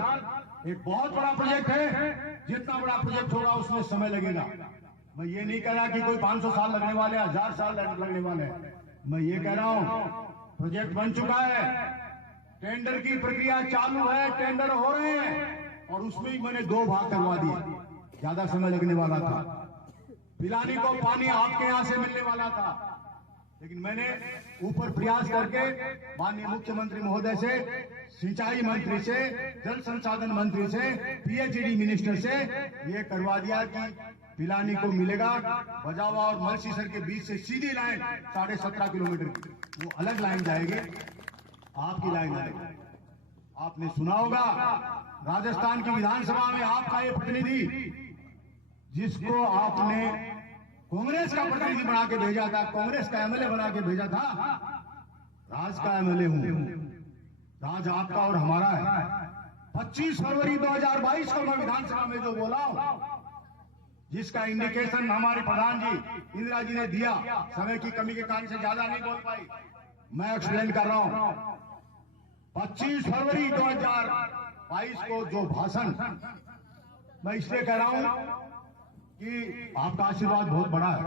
एक बहुत बड़ा प्रोजेक्ट है, जितना बड़ा प्रोजेक्ट होगा उसमें समय लगेगा। मैं ये नहीं कह रहा कि कोई 500 साल लगने वाले, 1000 साल लगने वाले हैं। मैं ये कह रहा हूं प्रोजेक्ट बन चुका है, टेंडर की प्रक्रिया चालू है, टेंडर हो रहे हैं, और उसमें ही मैंने 2 भाग करवा दिए। ज्यादा समय लगने वाला था, पिलानी को पानी आपके यहां से मिलने वाला था, लेकिन मैंने ऊपर प्रयास करके माननीय मुख्यमंत्री महोदय से, सिंचाई मंत्री से, जल संसाधन मंत्री से, पीएचईडी मिनिस्टर से ये करवा दिया कि पिलानी को मिलेगा। बजावा और मलसीसर के बीच से सीधी लाइन 17.5 किलोमीटर की, वो अलग लाइन जाएगी, आपकी लाइन आएगी। आपने सुना होगा राजस्थान की विधानसभा में आपका ये प्रतिनिधि, जिसको आपने कांग्रेस का प्रतिनिधि बना के भेजा था, कांग्रेस का एमएलए बना के भेजा था, राज का एमएलए हूं, राज आपका और हमारा है। 25 फरवरी 2022 को मैं विधानसभा में जो बोला हूं, जिसका इंडिकेशन हमारे प्रधान जी इंदिरा जी ने दिया, समय की कमी के कारण से ज्यादा नहीं बोल पाई, मैं एक्सप्लेन कर रहा हूं। 25 फरवरी 2022 को जो भाषण, मैं इसलिए कह रहा हूं कि आपका आशीर्वाद बहुत बड़ा है।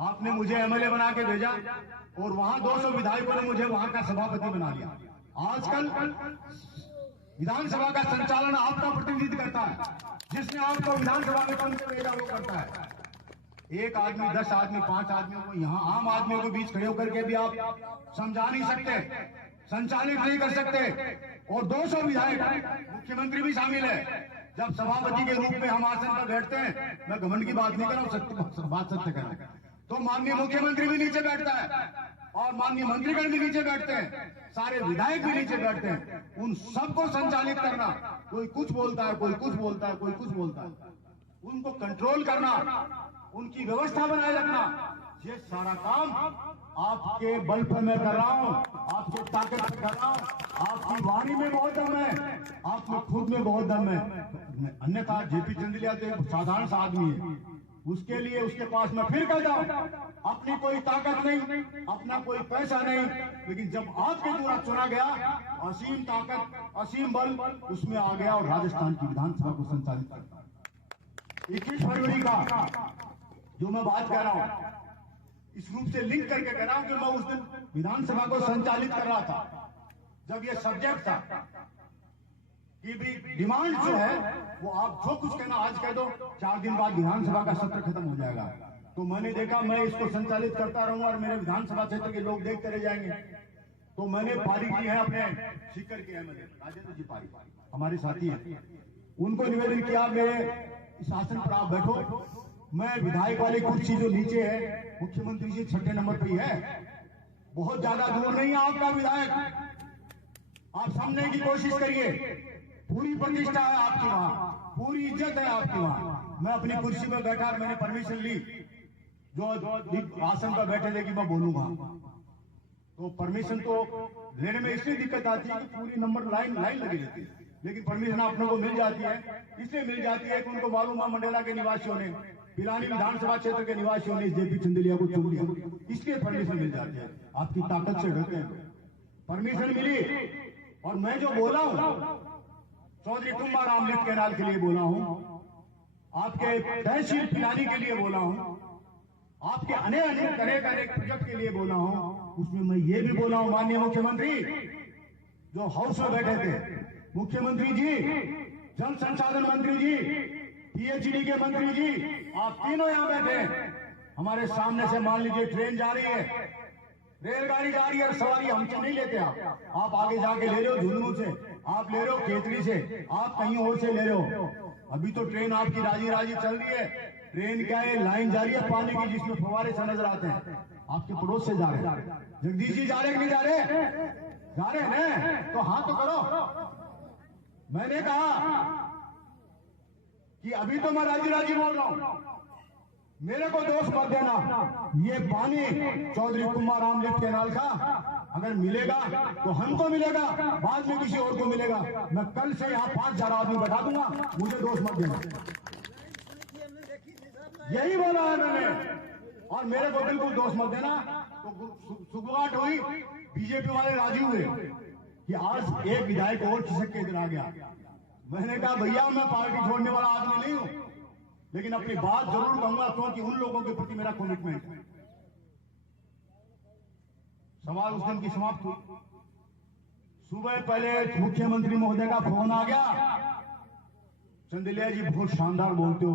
आपने मुझे एमएलए बना के भेजा और वहां 200 विधायकों ने मुझे वहां का सभापति बना लिया। आजकल विधानसभा का संचालन आपका प्रतिनिधित्व करता है, जिसने आपको विधानसभा में कौन से भेजा वो करता है। एक आदमी 10 आदमी 5 आदमियों को यहाँ आम आदमियों के बीच खड़े होकर के भी आप समझा नहीं सकते, संचालित नहीं कर सकते। और 200 विधायक, मुख्यमंत्री भी शामिल है। जब सभापति के रूप में हम आसन पर बैठते हैं, मैं घमंड की बात नहीं कर रहा हूँ, बात सत्य कर रहा हूं, तो माननीय मुख्यमंत्री भी नीचे बैठता है और माननीय मंत्रीगण भी नीचे बैठते हैं, सारे विधायक भी नीचे बैठते हैं। उन सबको संचालित करना, कोई कुछ बोलता है, कोई कुछ बोलता है, कोई कुछ बोलता है, उनको कंट्रोल करना, उनकी व्यवस्था बनाए रखना, ये सारा काम आपके बल पर मैं कर रहा हूँ, आपके ताकत पर कर रहा हूँ। आपकी वाणी में बहुत दम है, आप में खुद में बहुत दम है। अन्यथा जेपी चंदेलिया तो एक साधारण सा आदमी है, उसके लिए उसके पास मैं फिर कहता हूँ, अपनी कोई ताकत नहीं, अपना कोई पैसा नहीं, लेकिन जब आपके द्वारा चुना गया, असीम ताकत, असीम बल उसमें आ गया और राजस्थान की विधानसभा को संचालित कर। 21 फरवरी का जो मैं बात कर रहा हूँ, इस रूप से लिंक करके कह रहा हूं कि मैं उस दिन विधानसभा को संचालित कर रहा था, जब ये सब्जेक्ट था कि भी डिमांड जो है वो आप जो कुछ कहना आज कह दो, 4 दिन बाद विधानसभा का सत्र खत्म हो जाएगा। तो मैंने देखा मैं इसको संचालित करता रहूंगा और मेरे विधानसभा क्षेत्र के लोग देखते रह जाएंगे। तो मैंने पारी की है अपने सीकर के एमएलए राजेंद्र जी पारी, हमारे साथी हैं, उनको निवेदन किया मेरे इस आसन पर आप बैठो, मैं विधायक वाली कुर्सी जो नीचे है मुख्यमंत्री जी 6ठे नंबर पे है, बहुत ज्यादा दूर नहीं है आपका विधायक, आप समझने की कोशिश करिए, पूरी प्रतिष्ठा है आपकी वहां, पूरी इज्जत है आपकी वहां। मैं अपनी कुर्सी पर बैठा, मैंने परमिशन ली, जो आसन पर बैठे थे कि मैं बोलूंगा, तो परमिशन तो लेने में इसलिए दिक्कत आती है कि पूरी नंबर लाइन लगी रहती है, लेकिन परमिशन आप लोगों को मिल जाती है, इसलिए मिल जाती है कि उनको मालूम है मंडेला के निवासियों ने, पिलानी विधानसभा क्षेत्र के निवासियों ने जेपी चंदेलिया को चुन लिया, इसलिए परमिशन मिल जाती है। आपकी ताकत से डरते हैं, परमिशन मिली। और मैं जो बोला हूं चौधरी कुंभा रामलिफ्ट कैनाल के लिए बोला हूं, आपके तहसील पिलानी के लिए बोला हूं, आपके अनेक प्रोजेक्ट के लिए बोला हूं, उसमें मैं ये भी बोला हूं माननीय मुख्यमंत्री जो हाउस में बैठे थे, मुख्यमंत्री जी, जल संसाधन मंत्री जी, पीएचडी के मंत्री जी, आप तीनों यहां बैठे हैं। हमारे सामने से मान लीजिए ट्रेन जा रही है, रेलगाड़ी जा रही है, सवारी हमसे नहीं लेते आप आगे जाके ले रहे हो झुंझुनू से, आप ले रहे हो केतली से, आप कहीं और से ले रहे हो। अभी तो ट्रेन आपकी राजी चल रही है, ट्रेन क्या है, लाइन जा रही है पानी की, जिसमें फवारे से नजर आते हैं, आपके पड़ोस से जा रहे हैं। जगदीश जी जा रहे कि नहीं जा रहे? जा रहे हैं, तो हाँ तो करो। मैंने कहा कि अभी तो मैं राजी बोल रहा हूं, मेरे को दोष मत देना, ये पानी चौधरी कुंभा रामलिफ्ट कैनाल का अगर मिलेगा तो हमको मिलेगा, बाद में किसी और को मिलेगा। मैं कल से यहाँ 5000 आदमी बैठा दूंगा, मुझे दोष मत देना, यही बोला है मैंने, और मेरे को बिल्कुल दोष मत देना। तो सुगवाट हुई, बीजेपी वाले राजी हुए कि आज एक विधायक और खिसक के इधर आ गया। मैंने कहा भैया मैं पार्टी छोड़ने वाला आदमी नहीं हूं, लेकिन अपनी बात जरूर कहूंगा क्योंकि उन लोगों के प्रति मेरा कमिटमेंट है। सवाल उस दिन की समाप्त हुई। सुबह पहले मुख्यमंत्री महोदय का फोन आ गया, चंदेलिया जी बहुत शानदार बोलते हो,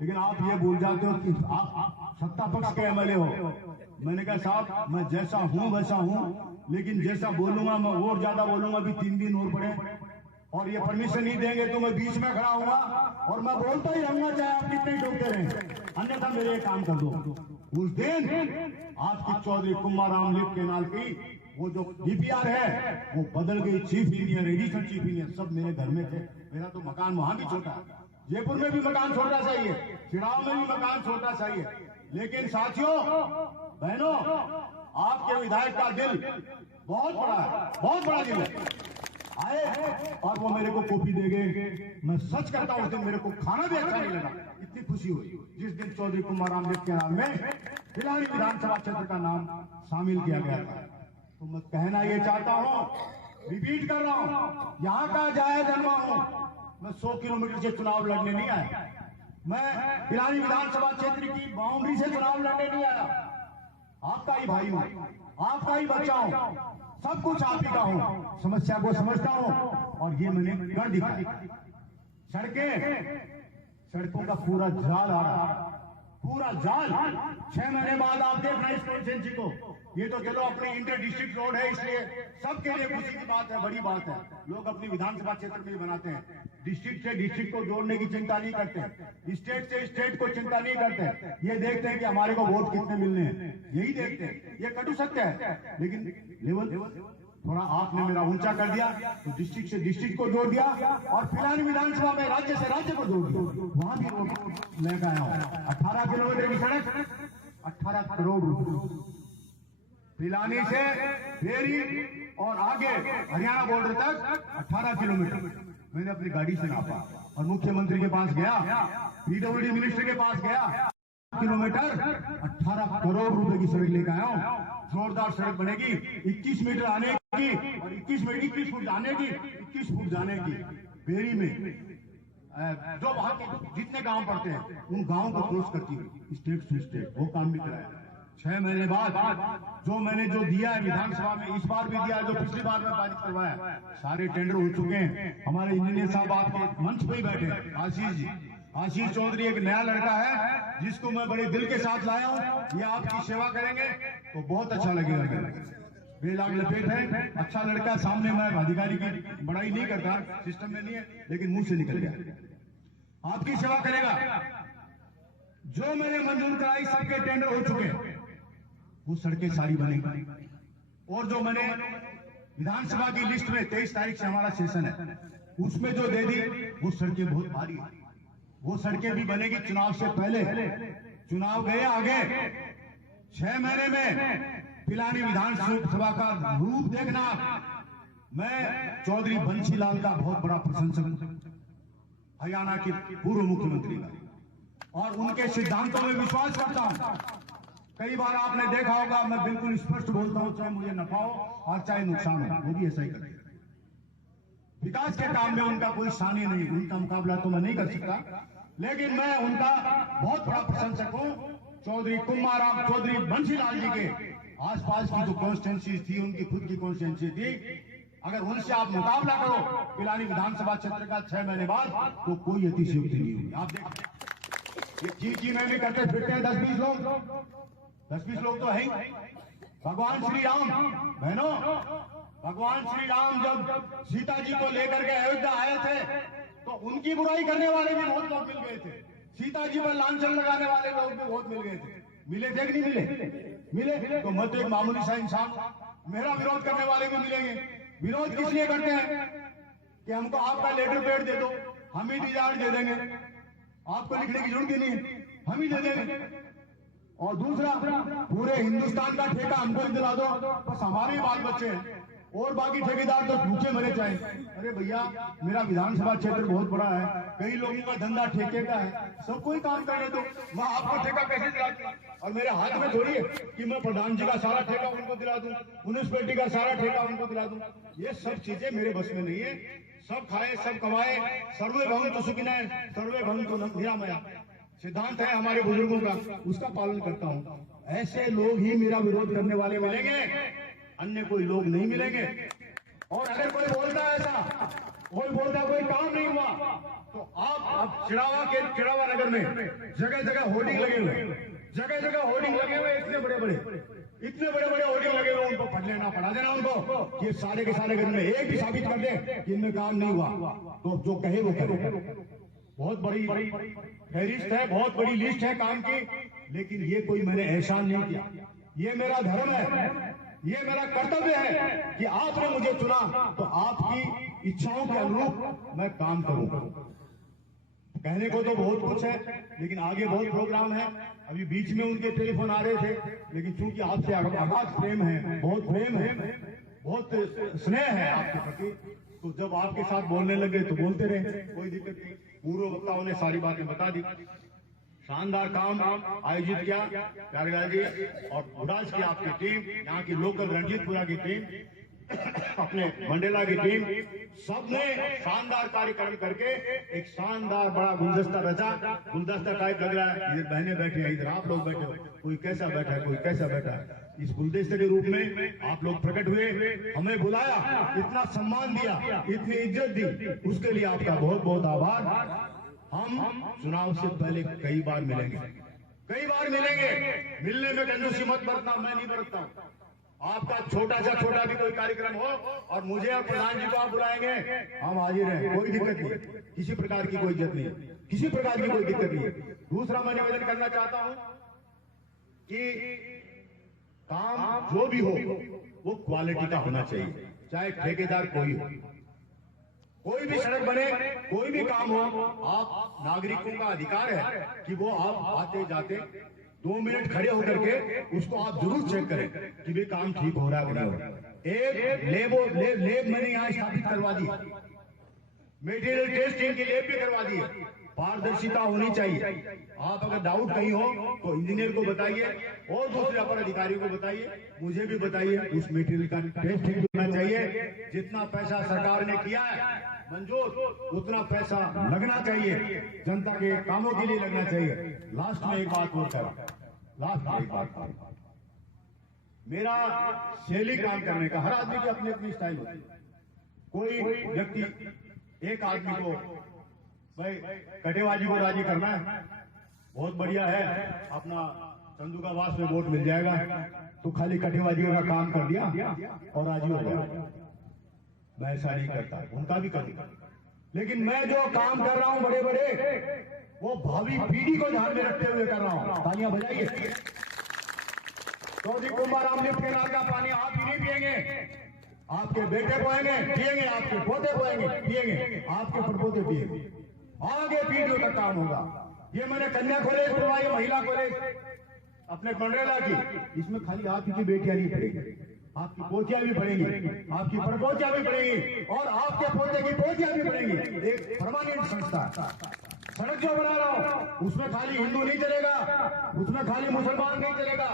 लेकिन आप ये भूल जाते हो कि आप सत्ता पक्ष के एमएलए हो। मैंने कहा साहब मैं जैसा हूं वैसा हूं, लेकिन जैसा बोलूंगा मैं और ज्यादा बोलूंगा, अभी 3 दिन और पड़े, और ये परमिशन नहीं देंगे तो मैं बीच में खड़ा होऊंगा और मैं बोलता ही रहूंगा, चाहे आप कितने डूबते रहे, अन्यथा मेरे एक काम कर दो। उस दिन आपकी चौधरी कुंभा रामलिफ्ट कैनाल की वो जो डीपीआर है वो बदल गई, chief engineer, additional chief engineer सब मेरे घर में थे। मेरा तो मकान वहां भी छोटा है, जयपुर में भी मकान छोटा चाहिए, चिड़ाव में भी मकान छोटा चाहिए, लेकिन साथियों बहनों आपके विधायक का दिल बहुत बड़ा है, बहुत बड़ा दिल है। आए और वो मेरे को कॉपी दे गए, मैं सच कहता हूं उस दिन मेरे को खाना भी अच्छा नहीं लगा, इतनी खुशी हुई जिस दिन चौधरी कुंभा रामलिफ्ट कैनाल में पिलानी विधानसभा क्षेत्र का नाम शामिल किया गया था। तो मैं कहना ये चाहता हूं, रिपीट कर रहा हूं, यहाँ का जाया जन्मा हूं, मैं 100 किलोमीटर से चुनाव लड़ने नहीं आया, मैं पिलानी विधानसभा क्षेत्र की बाउंड्री से चुनाव लड़ने नहीं आया, आपका ही भाई हूं, आपका ही बच्चा हूं, सब कुछ आप ही का हूं, समस्या को समझता हूं और ये मैंने कर दिखाया। सड़कें सड़कों का पूरा जाल आ रहा है, पूरा जाल। 6 महीने बाद आप देख रहे हैं इस कॉन्स्टिट्यूंसी को। ये तो चलो अपनी इंटर डिस्ट्रिक्ट रोड है, इसलिए सबके लिए खुशी की बात है, बड़ी बात है। लोग अपनी विधानसभा क्षेत्र में बनाते हैं। डिस्ट्रिक्ट से डिस्ट्रिक्ट को जोड़ने की चिंता नहीं करते, स्टेट से स्टेट को चिंता नहीं करते। ये देखते हैं कि हमारे को वोट कितने मिलने हैं, यही देखते हैं। ये कटु सत्य है, लेकिन लेवल थोड़ा आपने मेरा ऊंचा कर दिया, तो डिस्ट्रिक्ट से डिस्ट्रिक्ट को जोड़ दिया और फिलहाल विधानसभा में राज्य से राज्य को जोड़ दिया। वहां भी रोड लेकर आया हूं। 18 किलोमीटर की सड़क, 18 करोड़ रुपए। पिलानी से भेरी और आगे हरियाणा बॉर्डर तक 18 किलोमीटर मैंने अपनी गाड़ी से नापा और मुख्यमंत्री के पास गया, पीडब्ल्यूडी मिनिस्टर के पास गया। किलोमीटर 18 करोड़ रुपए की सड़क लेकर आया हूं। जोरदार सड़क बनेगी, 21 मीटर आने की और 21 फुट आने की, 21 फुट जाने की। बेरी में जो वहां के जितने गांव पड़ते हैं उन गांवों को क्रॉस करती है स्टेट टू स्टेट, वो काम भी कराया। 6 महीने बाद जो मैंने जो दिया है विधानसभा में, इस बार भी दिया, जो पिछली बार में पारित करवाया, सारे टेंडर हो चुके हैं। हमारे इंजीनियर साहब आपके मंच पे ही बैठे हैं, आशीष जी, आशीष चौधरी एक नया लड़का है जिसको मैं बड़े दिल के साथ लाया हूं। ये आपकी सेवा करेंगे तो बहुत अच्छा लगेगा। बेलाग लपेट है, अच्छा लड़का। सामने मैं अधिकारी की बड़ाई नहीं करता, सिस्टम में नहीं है, लेकिन मुंह से निकल गया। आपकी सेवा करेगा। जो मैंने मंजूर कराई सबके टेंडर हो चुके हैं, वो सड़कें सारी बनेगी। और जो मैंने विधानसभा की लिस्ट में 23 तारीख से हमारा सेशन है, उसमें जो दे दी वो सड़कें बहुत भारी है, वो सड़कें भी बनेगी चुनाव से पहले। चुनाव गए आगे, 6 महीने में पिलानी विधानसभा का रूप देखना। मैं चौधरी बंशीलाल का बहुत बड़ा प्रशंसक हूं, हरियाणा के पूर्व मुख्यमंत्री का, और उनके सिद्धांतों में विश्वास करता हूं। कई बार आपने देखा होगा मैं बिल्कुल स्पष्ट बोलता हूं, चाहे मुझे नफा हो और चाहे नुकसान हो, वो भी ऐसा ही करते हैं। विकास के काम में उनका कोई सानी नहीं, उनका मुकाबला तो मैं नहीं कर सकता, लेकिन मैं उनका बहुत बड़ा प्रशंसक हूं। चौधरी कुमाराम चौधरी बंशीलाल जी के आसपास की जो कॉन्स्टिट्यूंसी थी, उनकी खुद की कॉन्स्टिट्यूंसी थी, अगर उनसे आप मुकाबला करो पिलानी विधानसभा क्षेत्र का 6 महीने बाद, तो कोई अतिशयोक्ति नहीं होगी। आप देखिए ये चीची में भी करते फिरते हैं 10-20 लोग, 10-20 लोग तो है ही। भगवान श्री राम, बहनों, भगवान श्री राम जब सीता जी को लेकर के अयोध्या आए थे तो उनकी बुराई करने वाले भी बहुत लोग मिल गए थे, सीता जी पर लांछन लगाने वाले लोग भी बहुत मिल गए थे। मिले थे कि नहीं मिले? तो मैं तो एक मामूली सा इंसान, मेरा विरोध करने वाले भी मिलेंगे। विरोध किस लिए करते हैं कि हमको आपका लेटर पेड दे दो, हम ही डिजाइन दे देंगे, आपको लिखने की जरूरत ही नहीं है, हम ही दे देंगे। और दूसरा, पूरे हिंदुस्तान का ठेका हमको ही दिला दो, बस हमारे ही बाल बच्चे हैं और बाकी ठेकेदार तो भूखे मरे चाहे। अरे भैया, मेरा विधानसभा क्षेत्र बहुत बड़ा है, कई लोगों का धंधा ठेके का है, सबको ही काम करने दो। मैं आपको ठेका कैसे दिला दूं? और मेरे हाथ में थोड़ी है कि मैं प्रधान जी का सारा ठेका उनको दिला दूं, म्यूनिसिपैलिटी का सारा ठेका उनको दिला दूं। ये सब चीजें मेरे बस में नहीं है। सब खाए सब कमाए, सर्वे भवन्तु सुखिनः सर्वे भवन्तु निरामया सिद्धांत है हमारे बुजुर्गों का, उसका पालन करता हूं। ऐसे लोग ही मेरा विरोध करने वाले मिलेंगे, अन्य कोई लोग नहीं मिलेंगे। और अगर कोई बोलता है ऐसा, कोई बोलता कोई काम नहीं हुआ, तो आप चिड़ावा नगर में जगह जगह होर्डिंग लगे हुए, जगह जगह होर्डिंग लगे हुए, इतने बड़े बड़े होर्डिंग लगे हुए, उनको पढ़ लेना, पढ़ा देना उनको, ये सारे के सारे घर में एक भी साबित कर दे कि इनमें काम नहीं हुआ, तो जो कहे वो करे। बहुत बड़ी फहरिस्त है, बहुत बड़ी लिस्ट है काम की, लेकिन ये कोई मैंने एहसान नहीं किया। ये मेरा धर्म है, ये मेरा कर्तव्य है कि आपने मुझे चुना तो आपकी इच्छाओं के अनुरूप मैं काम करूं। कहने को तो बहुत कुछ है, लेकिन आगे बहुत प्रोग्राम है। अभी बीच में उनके टेलीफोन आ रहे थे, लेकिन चूंकि आपसे अगाध प्रेम है, बहुत प्रेम है, बहुत स्नेह है आपके प्रति, तो जब आपके साथ बोलने लगे तो बोलते रहे, कोई दिक्कत नहीं। पूर्व वक्ताओं ने सारी बातें बता दी। शानदार काम आयोजित किया प्यारेलाल जी और उडास की आपकी टीम, यहाँ की लोकल रणजीतपुरा की टीम, अपने मंडेला की टीम, सबने शानदार कार्यक्रम करके एक शानदार बड़ा गुलदस्ता रचा। गुलदस्ता टाइप लग रहा है, इधर बहनें बैठे हैं, इधर आप लोग बैठे हो, कोई कैसा बैठा है, कोई कैसा बैठा है। इस गुलदस्ते के रूप में आप लोग प्रकट हुए, हमें बुलाया, इतना सम्मान दिया, इतनी इज्जत दी, उसके लिए आपका बहुत बहुत आभार। हम चुनाव से पहले कई बार मिलेंगे। मिलने में कंजूसी मत बरतना, मैं नहीं बरतता हूं। आपका छोटा भी कोई कार्यक्रम हो और मुझे और प्रधान जी को आप बुलाएंगे, हम हाजिर हैं, कोई दिक्कत नहीं, किसी प्रकार की कोई इज्जत नहीं, किसी प्रकार की कोई दिक्कत नहीं। दूसरा मैं निवेदन करना चाहता हूं कि काम जो भी हो वो क्वालिटी का होना चाहिए, चाहे ठेकेदार कोई हो, कोई भी सड़क बने, कोई भी काम हो, आप नागरिकों का अधिकार है कि वो आप आते जाते 2 मिनट खड़े होकर के उसको आप जरूर चेक करें कि वे काम ठीक हो रहा है कि नहीं हो रहा। एक लेब मैंने यहाँ स्थापित करवा दी, मेटीरियल टेस्टिंग की लेब भी करवा दी है। पारदर्शिता होनी चाहिए। आप अगर डाउट कहीं हो तो इंजीनियर को बताइए और दूसरे अपर अधिकारियों को बताइए, मुझे भी बताइए। उस मेटीरियल का टेस्टिंग होना चाहिए। जितना पैसा सरकार ने किया है मंजूर, उतना पैसा लगना चाहिए, जनता के कामों के लिए लगना चाहिए। लास्ट में एक बात और कह, मेरा शैली काम करने का, हर आदमी की अपनी अपनी स्टाइल होती है। कोई व्यक्ति एक आदमी को भाई कटेबाजी को राजी करना है, बहुत बढ़िया है, अपना चंदुकावास में वोट मिल जाएगा तो खाली कटेबाजी का काम कर दिया और राजी हो गया। मैं ऐसा नहीं करता, उनका भी करूंगा, लेकिन मैं जो काम कर रहा हूं बड़े बड़े, वो भावी पीढ़ी को ध्यान में रखते हुए कर रहा हूं। तालियां बजाइए। चौधरी कुंभाराम लिफ्ट केनाल का पानी आप ही नहीं पिएंगे, आपके बेटे पिएंगे, आपके पोते पिएंगे, आपके परपोते पिएंगे, आगे पीढ़ियों का काम होगा। ये मैंने कन्या कॉलेज करवाई, महिला कॉलेज अपने मंडरेला की, इसमें खाली आप ही की बेटियां नहीं पढ़ेंगी, आपकी पोतियां भी पढ़ेंगी, आपकी परपोतियां भी पढ़ेंगी और आपके पोते की पोतियां भी पढ़ेंगी। एक परमानेंट संस्था। सड़क जो बना रहा हूं उसमें खाली हिंदू नहीं चलेगा, उसमें खाली मुसलमान नहीं चलेगा,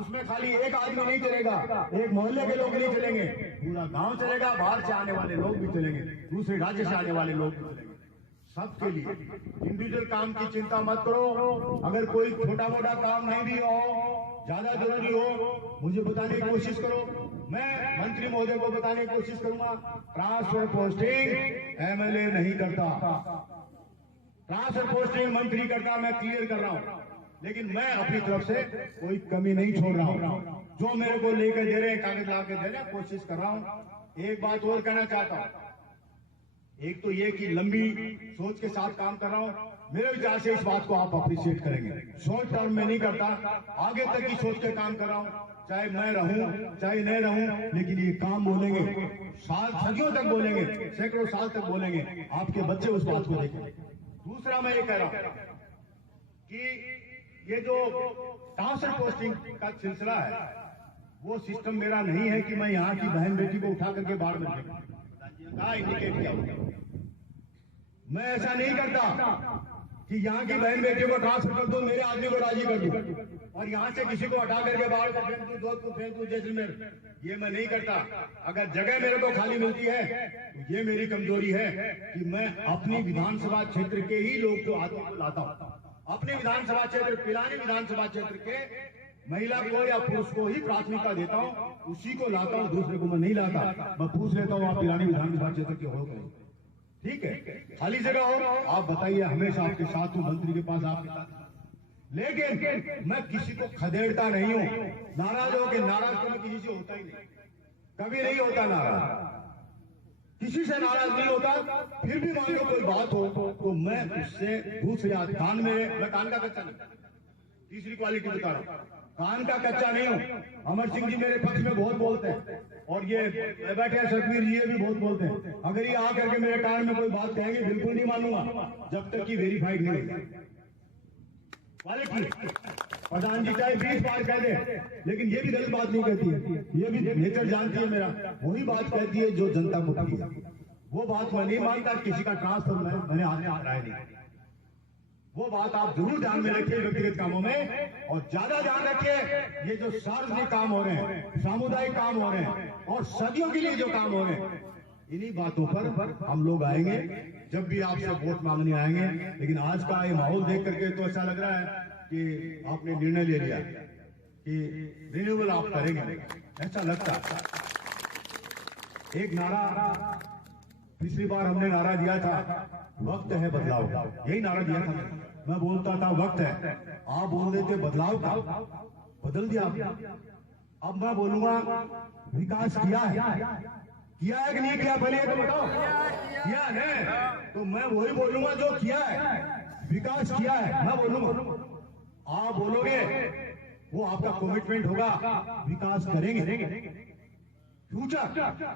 उसमें खाली एक आदमी नहीं चलेगा, एक मोहल्ले के लोग नहीं चलेंगे, पूरा गांव चलेगा। बाहर से आने वाले लोग भी चलेंगे, दूसरे राज्य से आने वाले लोग भी चलेंगे, सबके लिए। इंडिविजुअल काम की चिंता मत करो। अगर कोई छोटा मोटा काम नहीं भी हो, ज्यादा जरूरी हो, मुझे बताने की कोशिश करो, मैं मंत्री महोदय को बताने की कोशिश करूंगा। ट्रांसफर पोस्टिंग एमएलए नहीं करता, ट्रांसफर पोस्टिंग मंत्री करता, मैं क्लियर कर रहा हूं। लेकिन मैं अपनी तरफ से कोई कमी नहीं छोड़ रहा हूं। जो मेरे को लेकर दे रहे हैं, कागज ला के दे रहे हैं, कोशिश कर रहा हूं। एक बात और कहना चाहता हूं, एक तो ये कि लंबी सोच के साथ काम कर रहा हूं। मेरे विचार से इस बात को आप अप्रिशिएट करेंगे। शॉर्ट टर्म में नहीं करता, आगे तक की सोच के काम कर रहा हूं। चाहे मैं रहूं चाहे नहीं रहूं, लेकिन ये काम बोलेंगे, सदियों तक बोलेंगे, सैकड़ों साल तक बोलेंगे, आपके बच्चे उस बात को देखेंगे। दूसरा मैं ये कह रहा हूं कि ये जो ट्रांसफर पोस्टिंग का सिलसिला है, वो सिस्टम मेरा नहीं है कि मैं यहाँ की बहन बेटी को उठा करके बाहर में इंडिकेट किया होगा। मैं ऐसा नहीं करता कि यहाँ की बहन बेटी को ट्रांसफर कर दो, मेरे आदमी को राजी कर दो और यहाँ से किसी को हटा करके बाहर को फेंक दो, जोधपुर फेंक दो, जैसलमेर। ये मैं नहीं करता। अगर जगह मेरे को खाली मिलती है तो ये मेरी कमजोरी है कि मैं अपनी विधानसभा क्षेत्र के ही लोग को आदमी को लाता हूँ। अपने विधानसभा क्षेत्र, पिलानी विधानसभा क्षेत्र के महिला को या पुरुष को ही प्राथमिकता देता हूँ, उसी को लाता हूँ, दूसरे को मैं नहीं लाता। मैं पूछ लेता हूँ आप पिलानी विधानसभा क्षेत्र के हो गए, ठीक है, खाली जगह हो आप बताइए, हमेशा आपके साथ हूँ, मंत्री के पास आपके साथ। लेकिन मैं किसी को खदेड़ता नहीं हूँ। नाराज हो के, नाराज तो मैं किसी से होता ही नहीं, कभी नहीं होता नाराज, किसी से नाराज नहीं होता। फिर भी मान लो कोई बात हो तो मैं उससे दूसरे कान में, मैं कान का कच्चा नहीं, तीसरी क्वालिटी बता रहा हूँ, कान का कच्चा नहीं हूँ। अमर सिंह जी मेरे पक्ष में बहुत बोलते हैं और ये बैठे हैं सतवीर जी, ये भी बहुत बोलते हैं। अगर ये आकर के मेरे कान में कोई बात कहेंगे, बिल्कुल नहीं मानूंगा जब तक कि वेरीफाइड नहीं होगी क्वालिटी। प्रधान जी चाहे 20 बार कह दे, लेकिन ये भी गलत बात नहीं कहती है, ये भी नेचर जानती है मेरा, वही बात कहती है जो जनता को पता है। वो बात मैं नहीं मानता, किसी का ट्रांसफर मैंने हाथ में हटाया नहीं। वो बात आप जरूर ध्यान में रखिए व्यक्तिगत कामों में, और ज्यादा ध्यान रखिए ये जो सार्वजनिक काम हो रहे हैं, सामुदायिक काम हो रहे हैं और सदियों के लिए जो काम हो रहे हैं, इन्हीं बातों पर हम लोग आएंगे जब भी आपसे वोट मांगने आएंगे। लेकिन आज का ये माहौल देख करके तो ऐसा लग रहा है कि आपने निर्णय ले लिया कि रिन्यूअल आप करेंगे, ऐसा लगता है। एक नारा पिछली बार हमने नारा दिया था वक्त है बदलाव का, यही नारा दिया था। मैं बोलता था वक्त है, आप बोल रहे थे बदलाव का, बदल दिया आपने। अब मैं बोलूंगा विकास किया है कि नहीं किया, पहले ये तो बताओ। किया है तो मैं वही बोलूंगा जो किया है, विकास किया है मैं बोलूंगा। आप बोलोगे वो आपका कमिटमेंट होगा, विकास करेंगे। फ्यूचर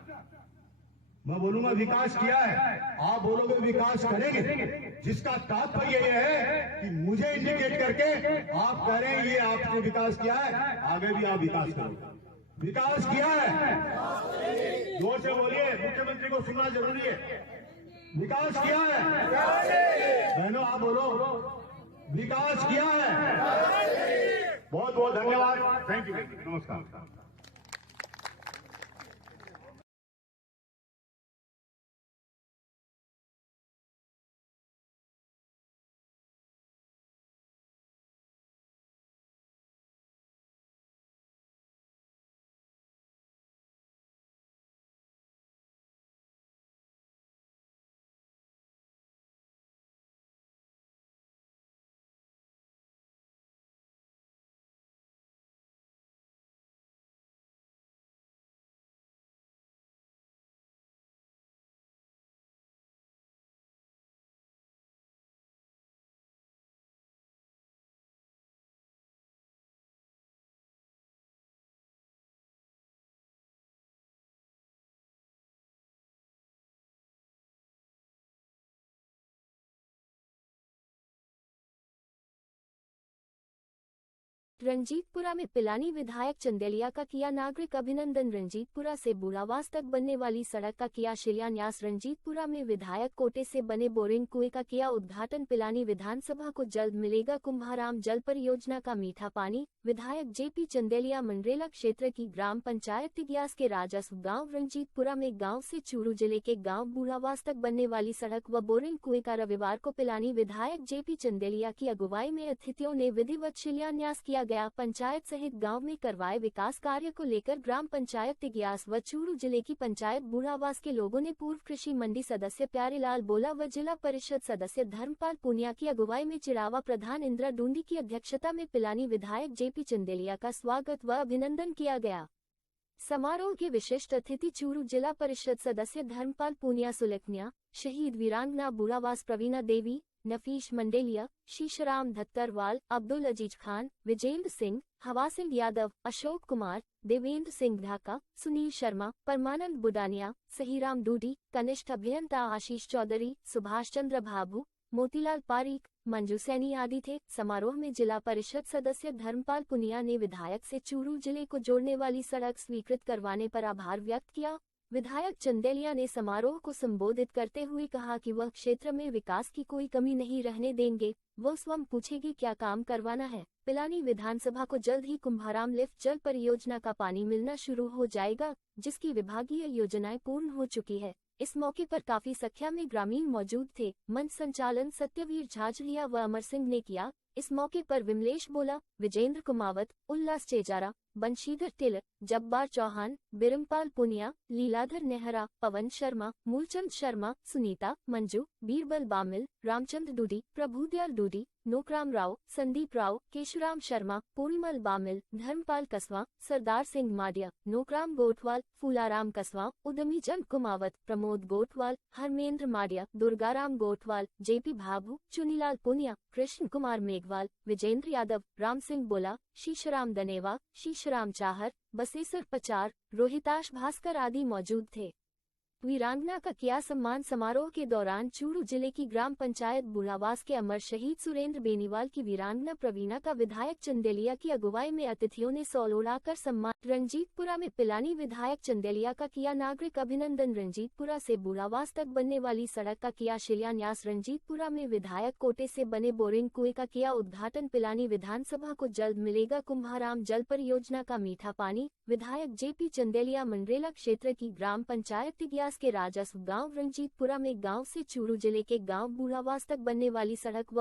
मैं बोलूंगा विकास किया है, आप बोलोगे विकास करेंगे, जिसका तात्पर्य यह है कि मुझे इंडिकेट करके आप कह रहे हैं ये आपने विकास किया है, आगे भी आप विकास करो। विकास किया है, जोर से बोलिए, मुख्यमंत्री को सुनना जरूरी है। विकास किया है, बहनों आप बोलो, विकास किया है। बहुत बहुत धन्यवाद, थैंक यू, नमस्कार। रंजीतपुरा में पिलानी विधायक चंदेलिया का किया नागरिक अभिनंदन। रंजीतपुरा से बूढ़ावास तक बनने वाली सड़क का किया शिलान्यास। रंजीतपुरा में विधायक कोटे से बने बोरिंग कुएं का किया उद्घाटन। पिलानी विधानसभा को जल्द मिलेगा कुंभाराम जल परियोजना का मीठा पानी। विधायक जेपी चंदेलिया मंडरेला क्षेत्र की ग्राम पंचायत तिग्यास के राजस्व गांव रंजीतपुरा में गांव से चूरू जिले के गांव बूढ़ावास तक बनने वाली सड़क व बोरिंग कुएं का रविवार को पिलानी विधायक जेपी चंदेलिया की अगुवाई में अतिथियों ने विधिवत शिलान्यास किया गया। पंचायत सहित गांव में करवाए विकास कार्य को लेकर ग्राम पंचायत तिग्यास व चूरू जिले की पंचायत बूढ़ावास के लोगों ने पूर्व कृषि मंडी सदस्य प्यारेलाल बोला व जिला परिषद सदस्य धर्मपाल पुनिया की अगुवाई में चिरावा प्रधान इंदिरा डूंडी की अध्यक्षता में पिलानी विधायक जेपी चंदेलिया का स्वागत व अभिनंदन किया गया। समारोह के विशिष्ट अतिथि चूरू जिला परिषद सदस्य धर्मपाल पुनिया, सुलखनिया शहीद वीरांगना बूढ़ावास प्रवीणा देवी, नफीश मंडेलिया, शीशराम धत्तरवाल, अब्दुल अजीज खान, विजेंद्र सिंह, हवा सिंह यादव, अशोक कुमार, देवेंद्र सिंह ढाका, सुनील शर्मा, परमानंद बुडानिया, सहीराम डूडी, कनिष्ठ अभियंता आशीष चौधरी, सुभाष चंद्र भाभू, मोतीलाल पारीक, मंजू सैनी आदि थे। समारोह में जिला परिषद सदस्य धर्मपाल पुनिया ने विधायक से चूरू जिले को जोड़ने वाली सड़क स्वीकृत करवाने पर आभार व्यक्त किया। विधायक चंदेलिया ने समारोह को संबोधित करते हुए कहा कि वह क्षेत्र में विकास की कोई कमी नहीं रहने देंगे। वह स्वयं पूछेगी क्या काम करवाना है। पिलानी विधानसभा को जल्द ही कुंभाराम लिफ्ट जल परियोजना का पानी मिलना शुरू हो जाएगा, जिसकी विभागीय योजनाएं पूर्ण हो चुकी है। इस मौके पर काफी संख्या में ग्रामीण मौजूद थे। मंच संचालन सत्यवीर झाझलिया व अमर सिंह ने किया। इस मौके पर विमलेश बोला, विजेंद्र कुमावत, उल्लास चेजारा, बंशीधर टिलर, जब्बार चौहान, बिरमपाल पुनिया, लीलाधर नेहरा, पवन शर्मा, मूलचंद शर्मा, सुनीता, मंजू, बीरबल बामिल, रामचंद्र डूडी, प्रभुदयाल डूडी, नोकराम राव, संदीप राव, केशुराम शर्मा, पूर्णमल बामिल, धर्मपाल कसवा, सरदार सिंह माडिया, नोकराम गोठवाल, फूलाराम कसवा, उदमी चंद कुमावत, प्रमोद गोठवाल, हरमेंद्र माडिया, दुर्गाराम गोठवाल, जेपी भाभू, चुनीलाल पुनिया, कृष्ण कुमार मेघवाल, विजेंद्र यादव, राम सिंह बोला, शीशराम दनेवा, शीशराम चाहर, बसेसर पचार, रोहिताश भास्कर आदि मौजूद थे। वीरांगना का किया सम्मान समारोह के दौरान चूरू जिले की ग्राम पंचायत बूढ़ावास के अमर शहीद सुरेंद्र बेनीवाल की वीरांगना प्रवीणा का विधायक चंदेलिया की अगुवाई में अतिथियों ने सौल उड़ाकर सम्मान। रंजीतपुरा में पिलानी विधायक चंदेलिया का किया नागरिक अभिनंदन। रंजीतपुरा से बूढ़ावास तक बनने वाली सड़क का किया शिलान्यास। रंजीतपुरा में विधायक कोटे से बने बोरिंग कुएं का किया उद्घाटन। पिलानी विधानसभा को जल्द मिलेगा कुंभाराम जल परियोजना का मीठा पानी। विधायक जेपी चंदेलिया मंडरेला क्षेत्र की ग्राम पंचायत तिग्यास के राजस्व गांव रंजीतपुरा में गांव से चूरू जिले के गांव बूढ़ावास तक बनने वाली सड़क व